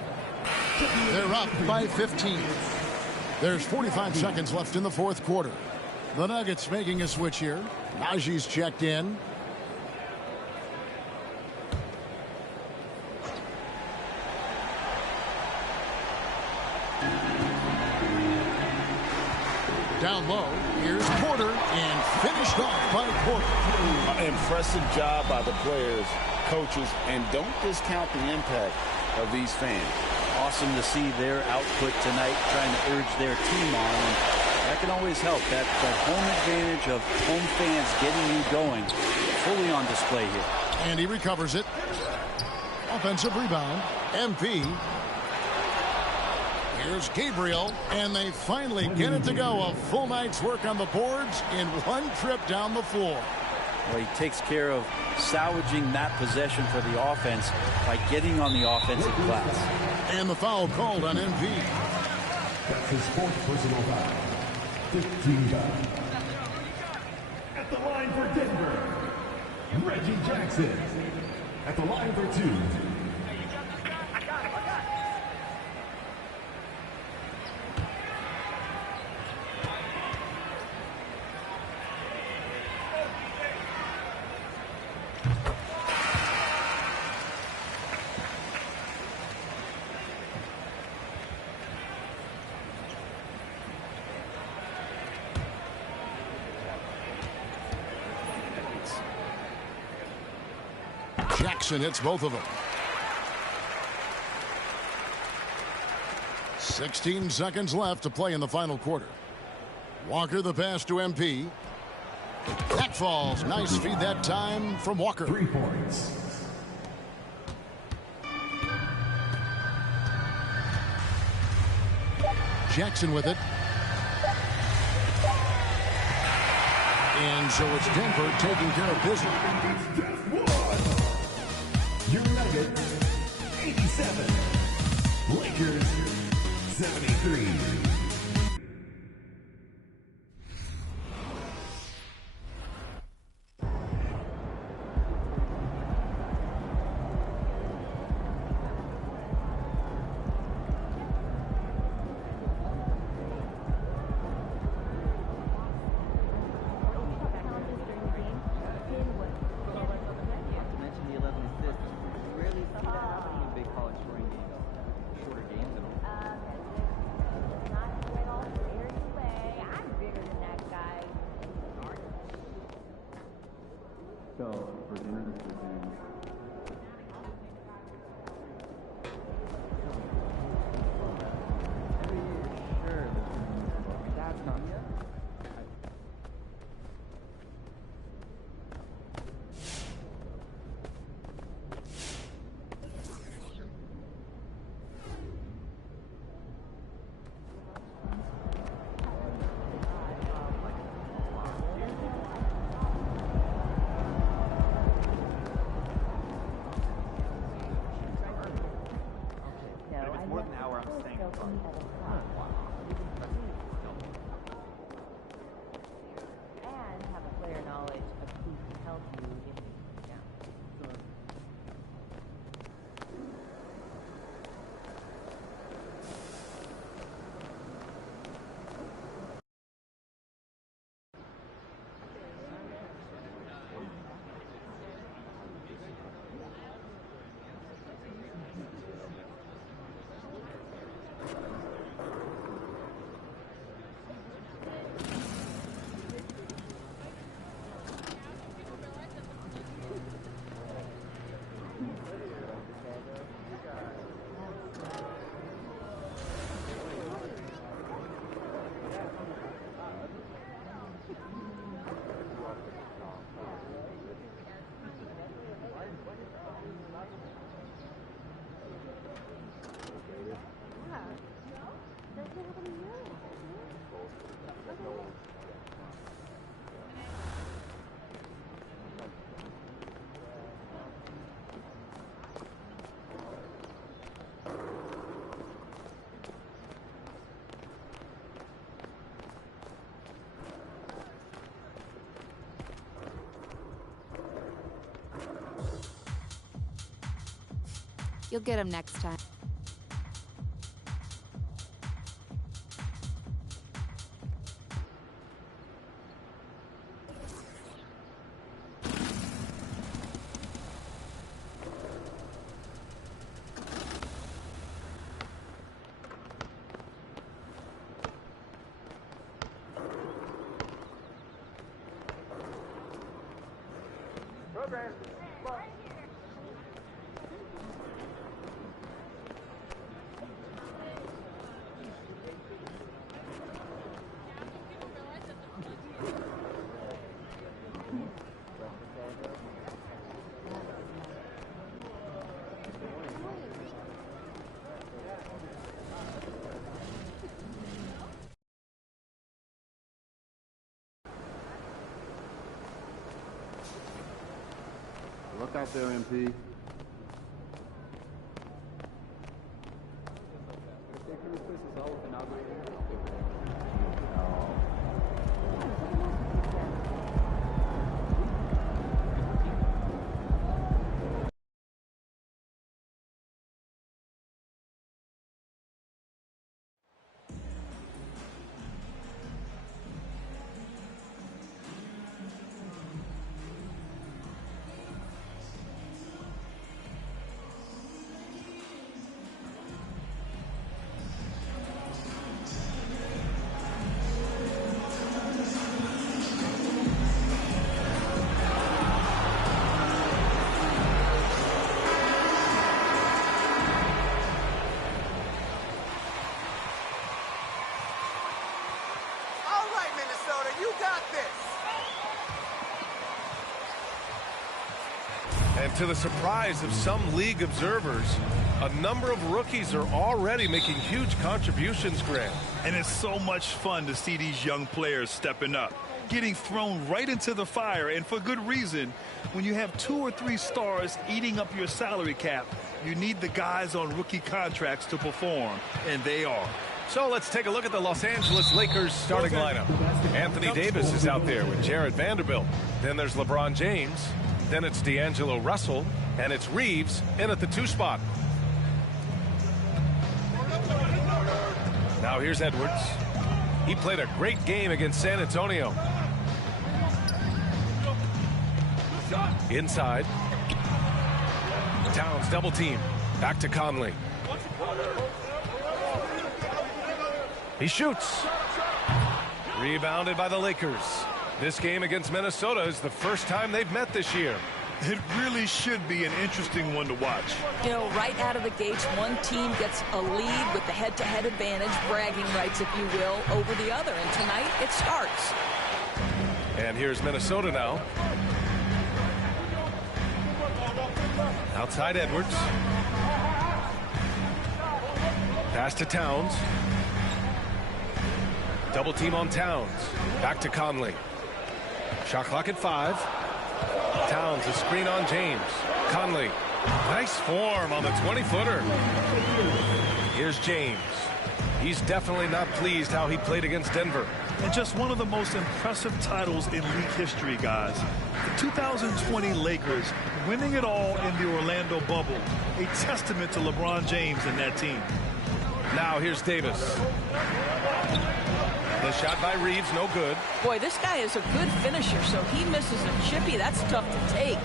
They're up by 15. There's 45 seconds left in the fourth quarter. The Nuggets making a switch here. Najee's checked in. Down low, here's Porter, and finished off by Porter. Impressive job by the players, coaches, and don't discount the impact of these fans. Awesome to see their output tonight, trying to urge their team on. And that can always help. That home advantage of home fans getting you going, fully on display here. And he recovers it. Offensive rebound, MP. Here's Gabriel, and they finally get it to go. A full night's work on the boards in one trip down the floor. Well, he takes care of salvaging that possession for the offense by getting on the offensive glass. And the foul called on MP. That's his 4th personal foul. 15 foul. At the line for Denver, Reggie Jackson. At the line for 2. Jackson hits both of them. 16 seconds left to play in the final quarter. Walker the pass to MP. That falls. Nice feed that time from Walker. 3 points. Jackson with it. And so it's Denver taking care of business. Your Nuggets, 87. Lakers, 73. And have a player knowledge of who can help you if you down. You'll get him next time. Look out there, MP. And to the surprise of some league observers, a number of rookies are already making huge contributions, Grant. And it's so much fun to see these young players stepping up, getting thrown right into the fire, and for good reason. When you have 2 or 3 stars eating up your salary cap, you need the guys on rookie contracts to perform, and they are. So let's take a look at the Los Angeles Lakers starting lineup. Anthony Davis is out there with Jared Vanderbilt. Then there's LeBron James. Then it's D'Angelo Russell, and it's Reeves in at the 2 spot. Now here's Edwards. He played a great game against San Antonio. Inside. Towns double team. Back to Conley. He shoots. Rebounded by the Lakers. This game against Minnesota is the first time they've met this year. It really should be an interesting one to watch. You know, right out of the gates, one team gets a lead with the head-to-head advantage, bragging rights, if you will, over the other. And tonight, it starts. And here's Minnesota now. Outside Edwards. Pass to Towns. Double team on Towns. Back to Conley. Shot clock at 5. Towns, a screen on James. Conley, nice form on the 20-footer. Here's James. He's definitely not pleased how he played against Denver. And just one of the most impressive titles in league history, guys. The 2020 Lakers winning it all in the Orlando bubble. A testament to LeBron James and that team. Now here's Davis. The shot by Reeves, no good. Boy, this guy is a good finisher, so he misses a chippy. That's tough to take.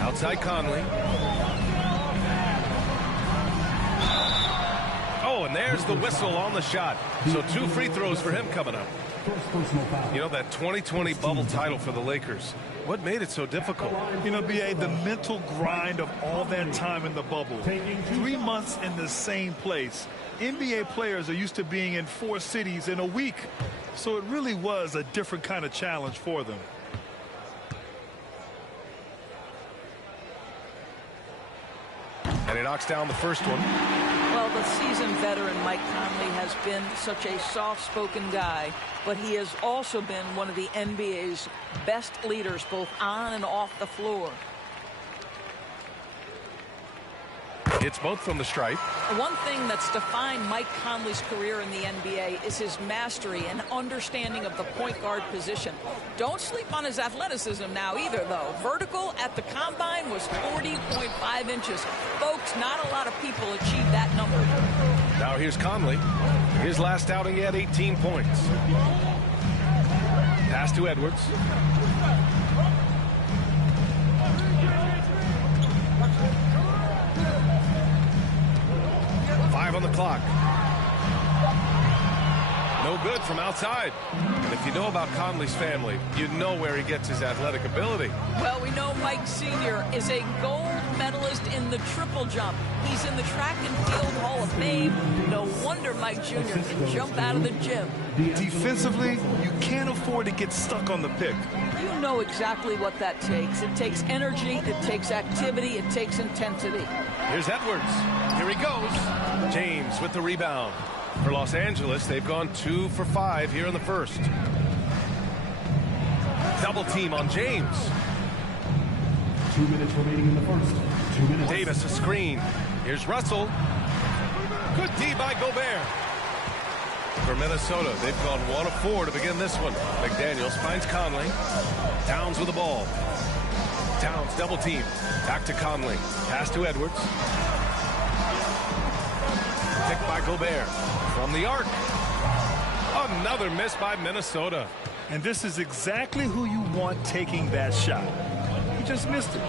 Outside Conley. Oh, and there's the whistle on the shot. So 2 free throws for him coming up. You know, that 2020 bubble title for the Lakers, what made it so difficult? You know, B.A., the mental grind of all that time in the bubble. 3 months in the same place. NBA players are used to being in 4 cities in a week. So it really was a different kind of challenge for them. And he knocks down the first one. Well, the seasoned veteran Mike Conley has been such a soft-spoken guy, but he has also been one of the NBA's best leaders, both on and off the floor. It's both from the stripe. One thing that's defined Mike Conley's career in the NBA is his mastery and understanding of the point guard position. Don't sleep on his athleticism now either, though. Vertical at the combine was 40.5 inches. Folks, not a lot of people achieve that number. Now here's Conley. His last outing, he had 18 points. Pass to Edwards. Five on the clock. No good from outside. And if you know about Conley's family, you know where he gets his athletic ability. Well, we know Mike Sr. is a gold medalist in the triple jump. He's in the Track and Field Hall of Fame. No wonder Mike Jr. can jump out of the gym. Defensively, you can't afford to get stuck on the pick. You know exactly what that takes. It takes energy, it takes activity, it takes intensity. Here's Edwards. Here he goes. James with the rebound. For Los Angeles, they've gone 2 for 5 here in the first. Double team on James. 2 minutes remaining in the first. 2 minutes. Davis a screen. Here's Russell. Good D by Gobert. For Minnesota, they've gone 1 of 4 to begin this one. McDaniels finds Conley. Towns with the ball. Towns double team. Back to Conley. Pass to Edwards. Picked by Gobert. From the arc. Another miss by Minnesota. And this is exactly who you want taking that shot. He just missed it.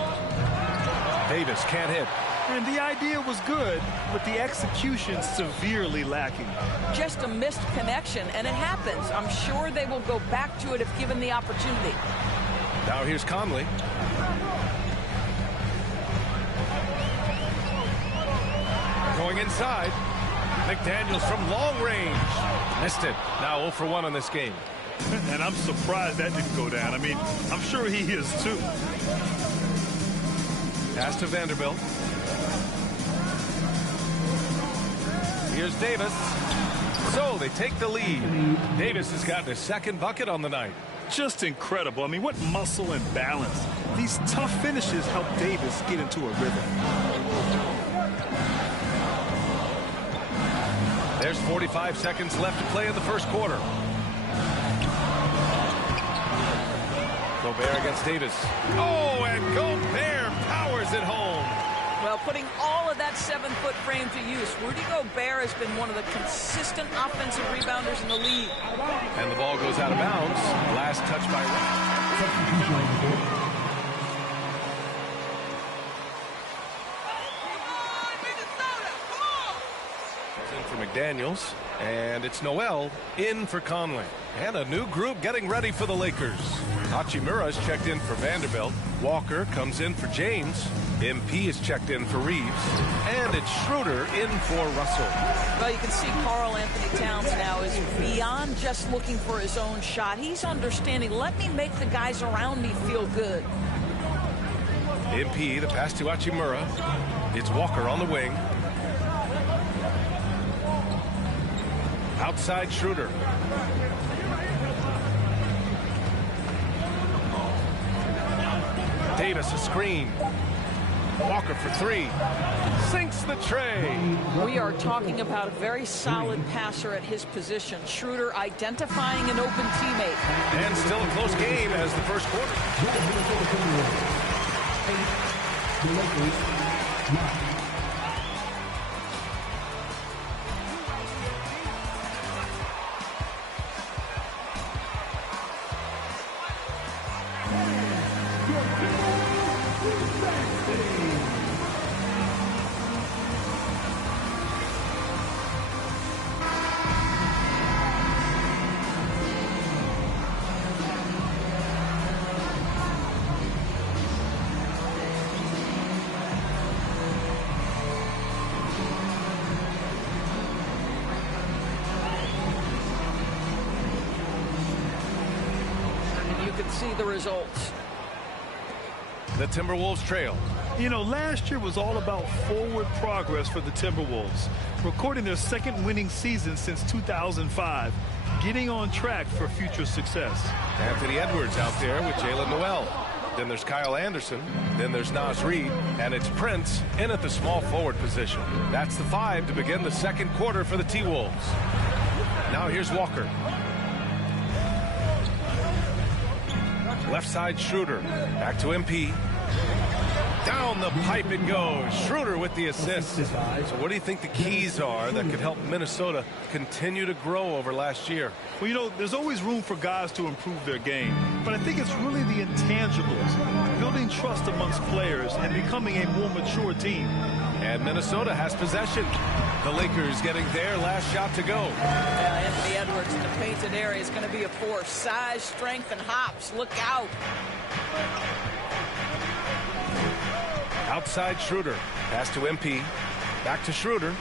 Davis can't hit. And the idea was good, but the execution severely lacking. Just a missed connection, and it happens. I'm sure they will go back to it if given the opportunity. Now here's Conley. Going inside. McDaniels from long range. Missed it. Now 0 for 1 on this game. And I'm surprised that didn't go down. I mean, I'm sure he is too. Pass to Vanderbilt. Here's Davis. So they take the lead. Davis has gotten his second bucket on the night. Just incredible. I mean, what muscle and balance. These tough finishes help Davis get into a rhythm. There's 45 seconds left to play in the first quarter. Gobert against Davis. Oh, and Gobert powers it home. Well, putting all of that 7-foot frame to use, Rudy Gobert has been one of the consistent offensive rebounders in the league. And the ball goes out of bounds. Last touch by Rudy. For McDaniels, and it's Noel in for Conley. And a new group getting ready for the Lakers. Hachimura is checked in for Vanderbilt. Walker comes in for James. MP is checked in for Reeves. And it's Schroeder in for Russell. Well, you can see Karl Anthony Towns now is beyond just looking for his own shot. He's understanding, let me make the guys around me feel good. MP, the pass to Hachimura. It's Walker on the wing. Outside Schroeder. Davis a screen. Walker for three. Sinks the tray. We are talking about a very solid passer at his position. Schroeder identifying an open teammate. And still a close game as the first quarter. See the results. The Timberwolves trail. You know, last year was all about forward progress for the Timberwolves, recording their second winning season since 2005, getting on track for future success. Anthony Edwards out there with Jalen Noel. Then there's Kyle Anderson. Then there's Naz Reid. And it's Prince in at the small forward position. That's the five to begin the second quarter for the T-Wolves. Now here's Walker. Left side Schroeder. Back to MP. Down the pipe it goes. Schroeder with the assist. So what do you think the keys are that could help Minnesota continue to grow over last year? Well, you know, there's always room for guys to improve their game. But I think it's really the intangibles, building trust amongst players and becoming a more mature team. And Minnesota has possession. The Lakers getting their last shot to go. Yeah, Anthony Edwards in the painted area is going to be a force. Size, strength, and hops. Look out. Outside Schroeder. Pass to MP. Back to Schroeder.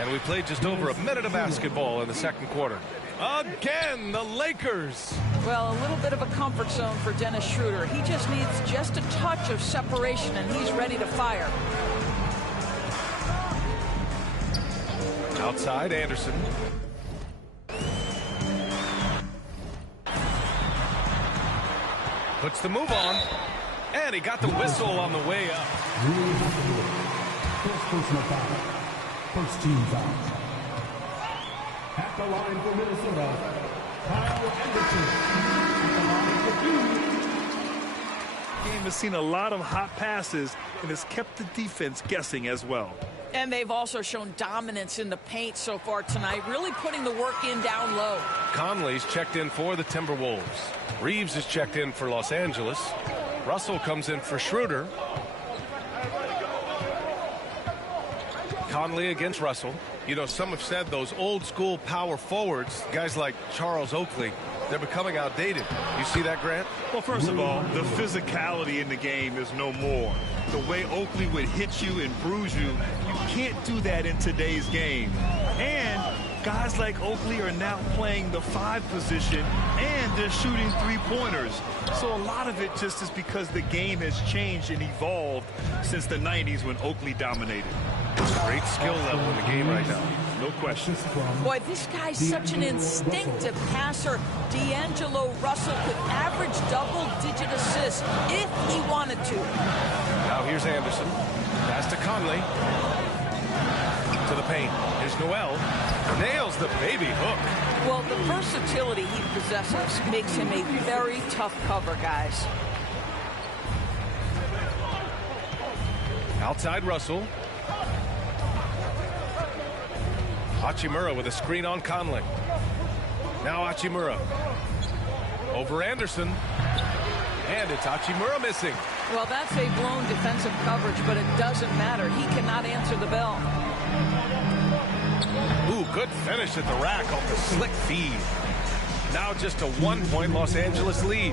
And we played just over a minute of basketball in the second quarter. Again, the Lakers. Well, a little bit of a comfort zone for Dennis Schroeder. He just needs just a touch of separation, and he's ready to fire. Outside, Anderson. Puts the move on. And he got the whistle on the way up. First personal foul. First team foul. At the line for Minnesota, Kyle Anderson. At the line for The game has seen a lot of hot passes and has kept the defense guessing as well. And they've also shown dominance in the paint so far tonight, really putting the work in down low. Conley's checked in for the Timberwolves. Reeves is checked in for Los Angeles. Russell comes in for Schroeder. Conley against Russell. You know, some have said those old school power forwards, guys like Charles Oakley, they're becoming outdated. You see that, Grant? Well, first of all, the physicality in the game is no more. The way Oakley would hit you and bruise you, you can't do that in today's game. And guys like Oakley are now playing the 5 position, and they're shooting 3-pointers. So a lot of it just is because the game has changed and evolved since the 90s when Oakley dominated. Great skill level in the game right now. No question. Boy, this guy's such an instinctive passer. D'Angelo Russell could average double-digit assists if he wanted to. Now here's Anderson. Pass to Conley. To the paint. Here's Noel. Nails the baby hook. Well, the versatility he possesses makes him a very tough cover, guys. Outside Russell. Hachimura with a screen on Conley. Now Hachimura. Over Anderson. And it's Hachimura missing. Well, that's a blown defensive coverage, but it doesn't matter. He cannot answer the bell. Ooh, good finish at the rack off the slick feed. Now just a 1-point Los Angeles lead.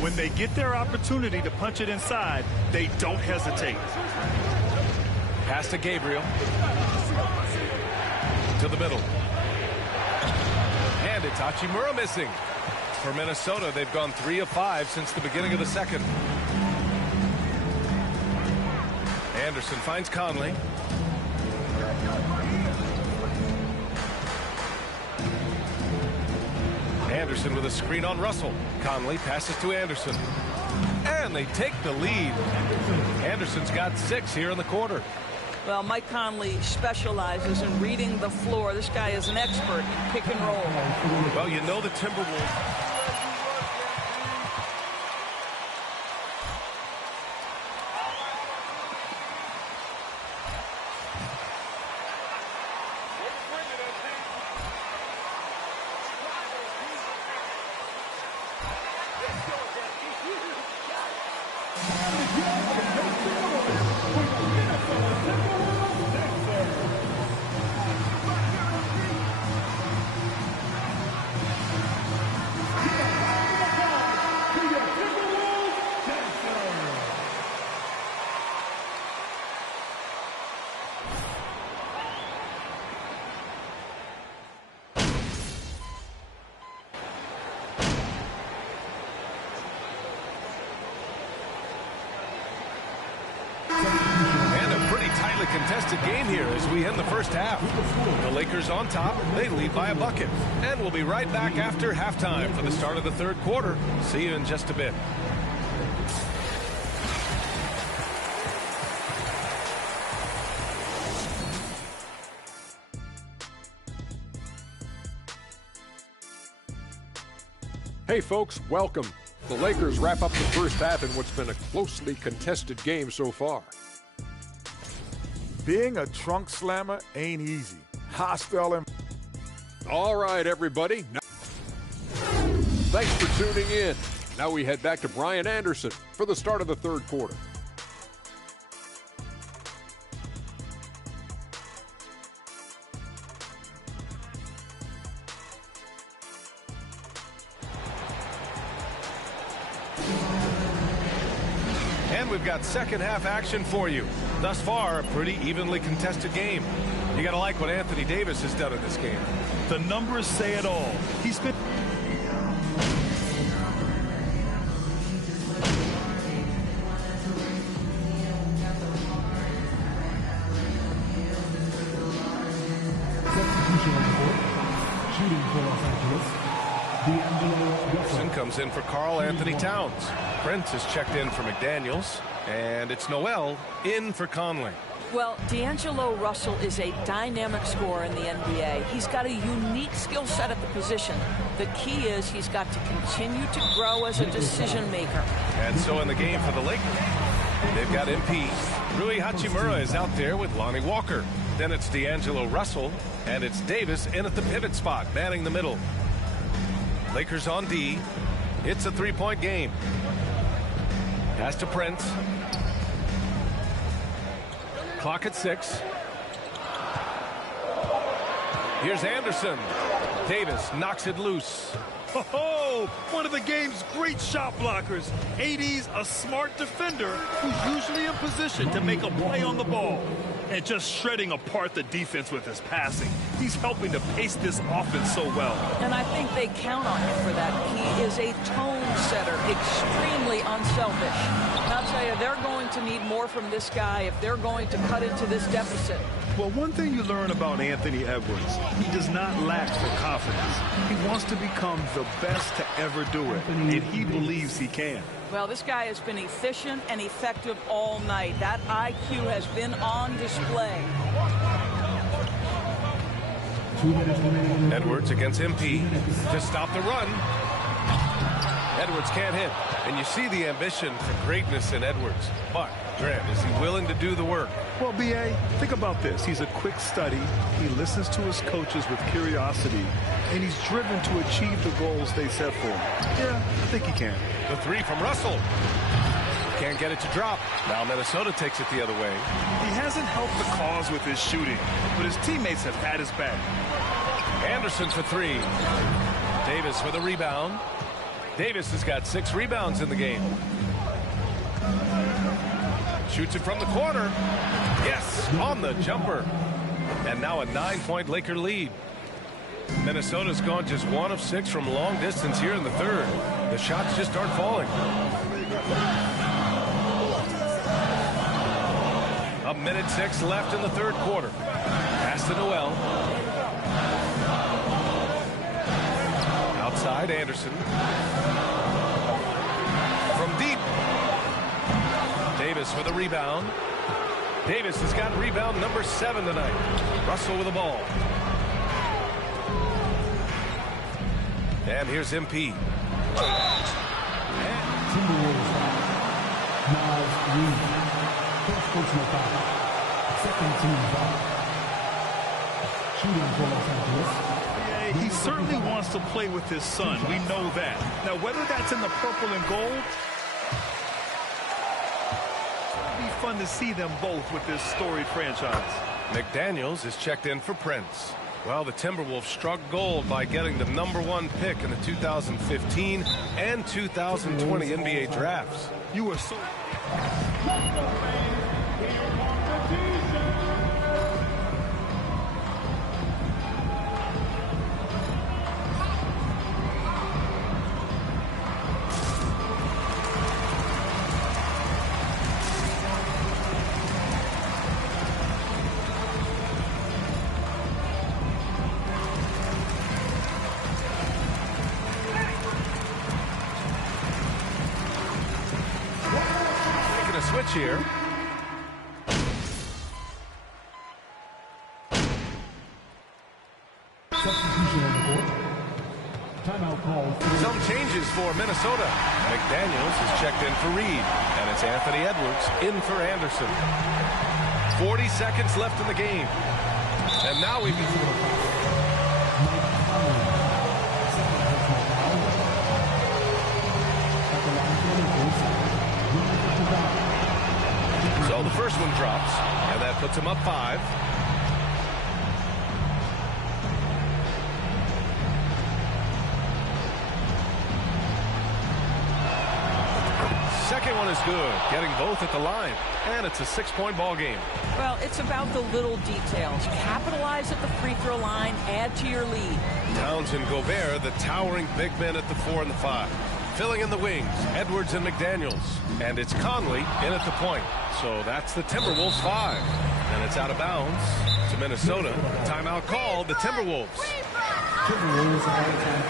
When they get their opportunity to punch it inside, they don't hesitate. Pass to Gabriel. To the middle. And it's Hachimura missing. For Minnesota, they've gone 3 of 5 since the beginning of the second. Anderson finds Conley. Anderson with a screen on Russell. Conley passes to Anderson. And they take the lead. Anderson's got 6 here in the quarter. Well, Mike Conley specializes in reading the floor. This guy is an expert in pick and roll. Well, you know the Timberwolves. Contested game here as we end the first half. The Lakers on top. They lead by a bucket. And we'll be right back after halftime for the start of the third quarter. See you in just a bit. Hey folks, welcome. The Lakers wrap up the first half in what's been a closely contested game so far. Being a trunk slammer ain't easy. Hostile and... All right, everybody. Thanks for tuning in. Now we head back to Brian Anderson for the start of the third quarter. And we've got second half action for you. Thus far, a pretty evenly contested game. You gotta like what Anthony Davis has done in this game. The numbers say it all. He's been... Shooting for Los Angeles, D'Angelo Russell. Comes in for Karl Anthony Towns. Prince is checked in for McDaniels. And it's Noel in for Conley. Well, D'Angelo Russell is a dynamic scorer in the NBA. He's got a unique skill set at the position. The key is he's got to continue to grow as a decision maker. And so in the game for the Lakers, they've got MP. Rui Hachimura is out there with Lonnie Walker. Then it's D'Angelo Russell, and it's Davis in at the pivot spot, manning the middle. Lakers on D. It's a three-point game. Pass to Prince. Clock at 6. Here's Anderson. Davis knocks it loose. Oh, one of the game's great shot blockers. AD's a smart defender who's usually in position to make a play on the ball. And just shredding apart the defense with his passing. He's helping to pace this offense so well. And I think they count on him for that. He is a tone setter, extremely unselfish. And I'll tell you, they're going to need more from this guy if they're going to cut into this deficit. Well, one thing you learn about Anthony Edwards, he does not lack for confidence. He wants to become the best to ever do it, and he believes he can. Well, this guy has been efficient and effective all night. That IQ has been on display. Edwards against MP to stop the run. Edwards can't hit. And you see the ambition for greatness in Edwards. But, Grant, is he willing to do the work? Well, B.A., think about this. He's a quick study. He listens to his coaches with curiosity. And he's driven to achieve the goals they set for him. Yeah, I think he can. The three from Russell. Can't get it to drop. Now Minnesota takes it the other way. He hasn't helped the cause with his shooting, but his teammates have had his back. Anderson for 3. Davis with a rebound. Davis has got 6 rebounds in the game. Shoots it from the corner. Yes, on the jumper. And now a 9-point Laker lead. Minnesota's gone just 1 of 6 from long distance here in the third. The shots just aren't falling. A minute 6 left in the third quarter. Pass to Noel. side, Anderson. From deep. Davis with a rebound. Davis has got rebound number 7 tonight. Russell with the ball. And here's MP. Timberwolves foul. Miles Reed. First personal foul. Second team foul. Shooting for Los Angeles. Yeah, he certainly wants to play with his son. We know that. Now, whether that's in the purple and gold, it'll be fun to see them both with this storied franchise. McDaniels is checked in for Prince. Well, the Timberwolves struck gold by getting the #1 pick in the 2015 and 2020 NBA drafts. You were so... Switch here. Substitution on the court. Timeout call. Some changes for Minnesota. McDaniels is checked in for Reed, and it's Anthony Edwards in for Anderson. 40 seconds left in the game. And now we So the first one drops, and that puts him up 5. Second one is good, getting both at the line, and it's a 6-point ball game. Well, it's about the little details. Capitalize at the free throw line, add to your lead. Towns and Gobert, the towering big men at the 4 and the 5. Filling in the wings, Edwards and McDaniels. And it's Conley in at the point. So that's the Timberwolves 5. And it's out of bounds to Minnesota. Timeout called, the Timberwolves. Timberwolves are out of time.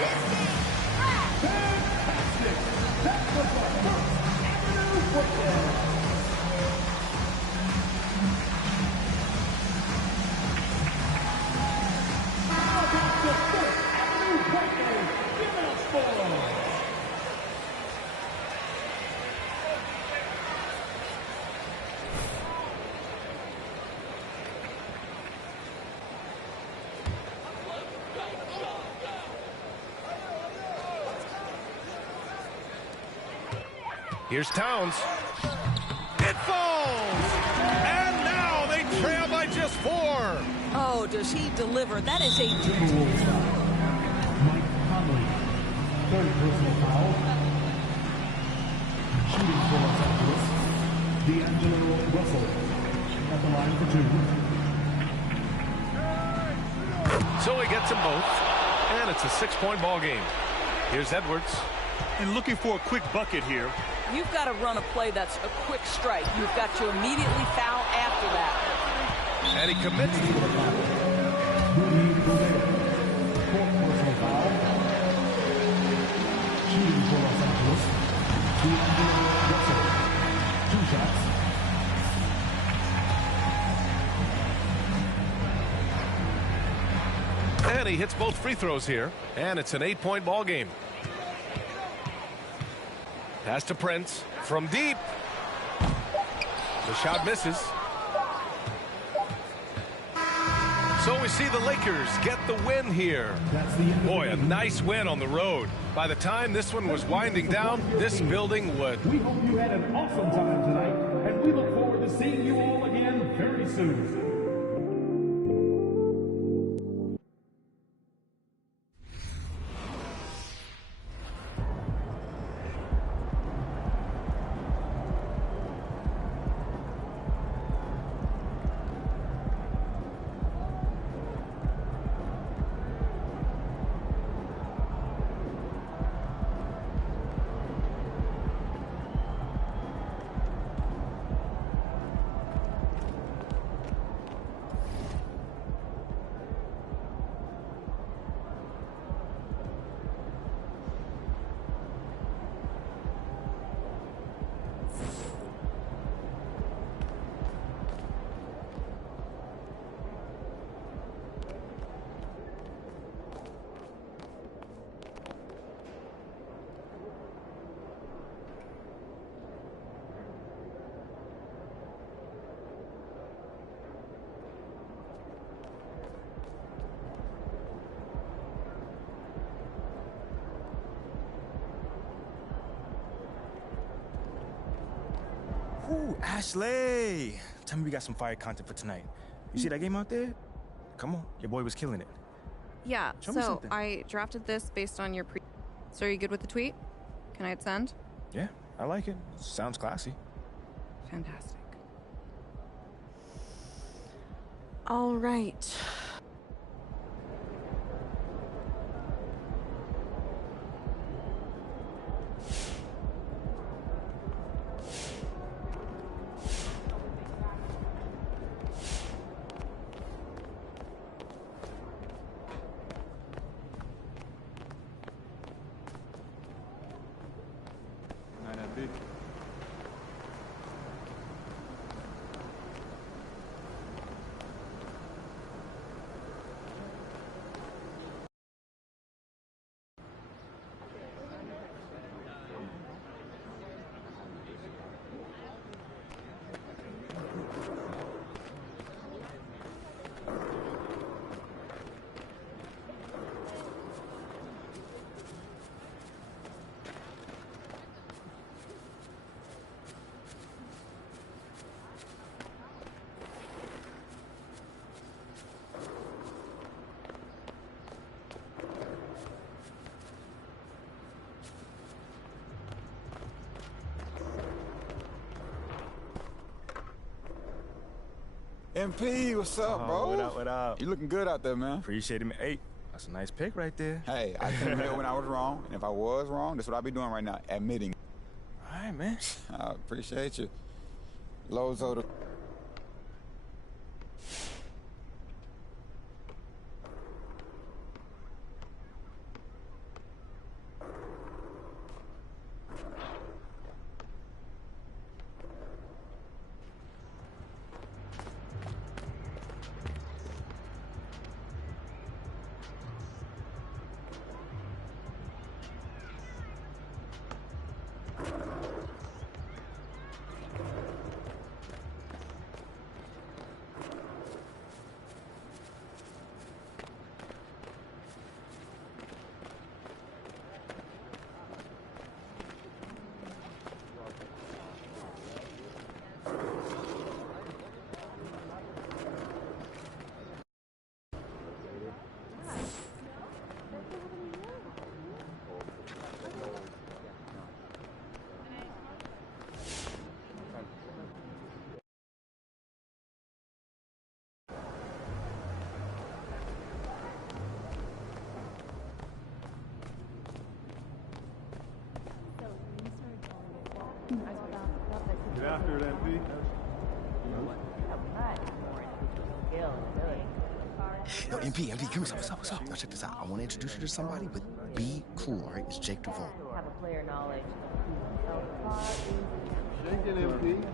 Here's Towns. It falls! And now they trail by just 4. Oh, does he deliver? That is a... Timberwolves foul. Mike Conley. Third personal foul. Shooting for Los Angeles. D'Angelo Russell. At the line for 2. So he gets them both. And it's a 6-point ball game. Here's Edwards. And looking for a quick bucket here. You've got to run a play that's a quick strike. You've got to immediately foul after that. And he commits to the foul. Fourth personal foul. Shooting for Los Angeles. D'Angelo Russell. 2 shots. And he hits both free throws here. And it's an 8-point ball game. Pass to Prince from deep. The shot misses. So we see the Lakers get the win here. Boy, a nice win on the road. By the time this one was winding down, this building would. We hope you had an awesome time tonight, and we look forward to seeing you all again very soon. Ooh, Ashley! Tell me we got some fire content for tonight. You see that game out there? Come on, your boy was killing it. Yeah, Show me so something. I drafted this based on your pre... So are you good with the tweet? Can I hit send? Yeah, I like it. Sounds classy. Fantastic. All right. MP, what's up, bro? What up, what up? You looking good out there, man. Appreciate it, man. Hey, that's a nice pick right there. Hey, I can admit when I was wrong, and if I was wrong, that's what I be doing right now, admitting. All right, man. I appreciate you. Lozo the... Get after it, MP. Yo, MP, come here. What's up? Now check this out. I want to introduce you to somebody, but be cool, all right? It's Jake Duvall. Have a player knowledge of who Shake it, MP.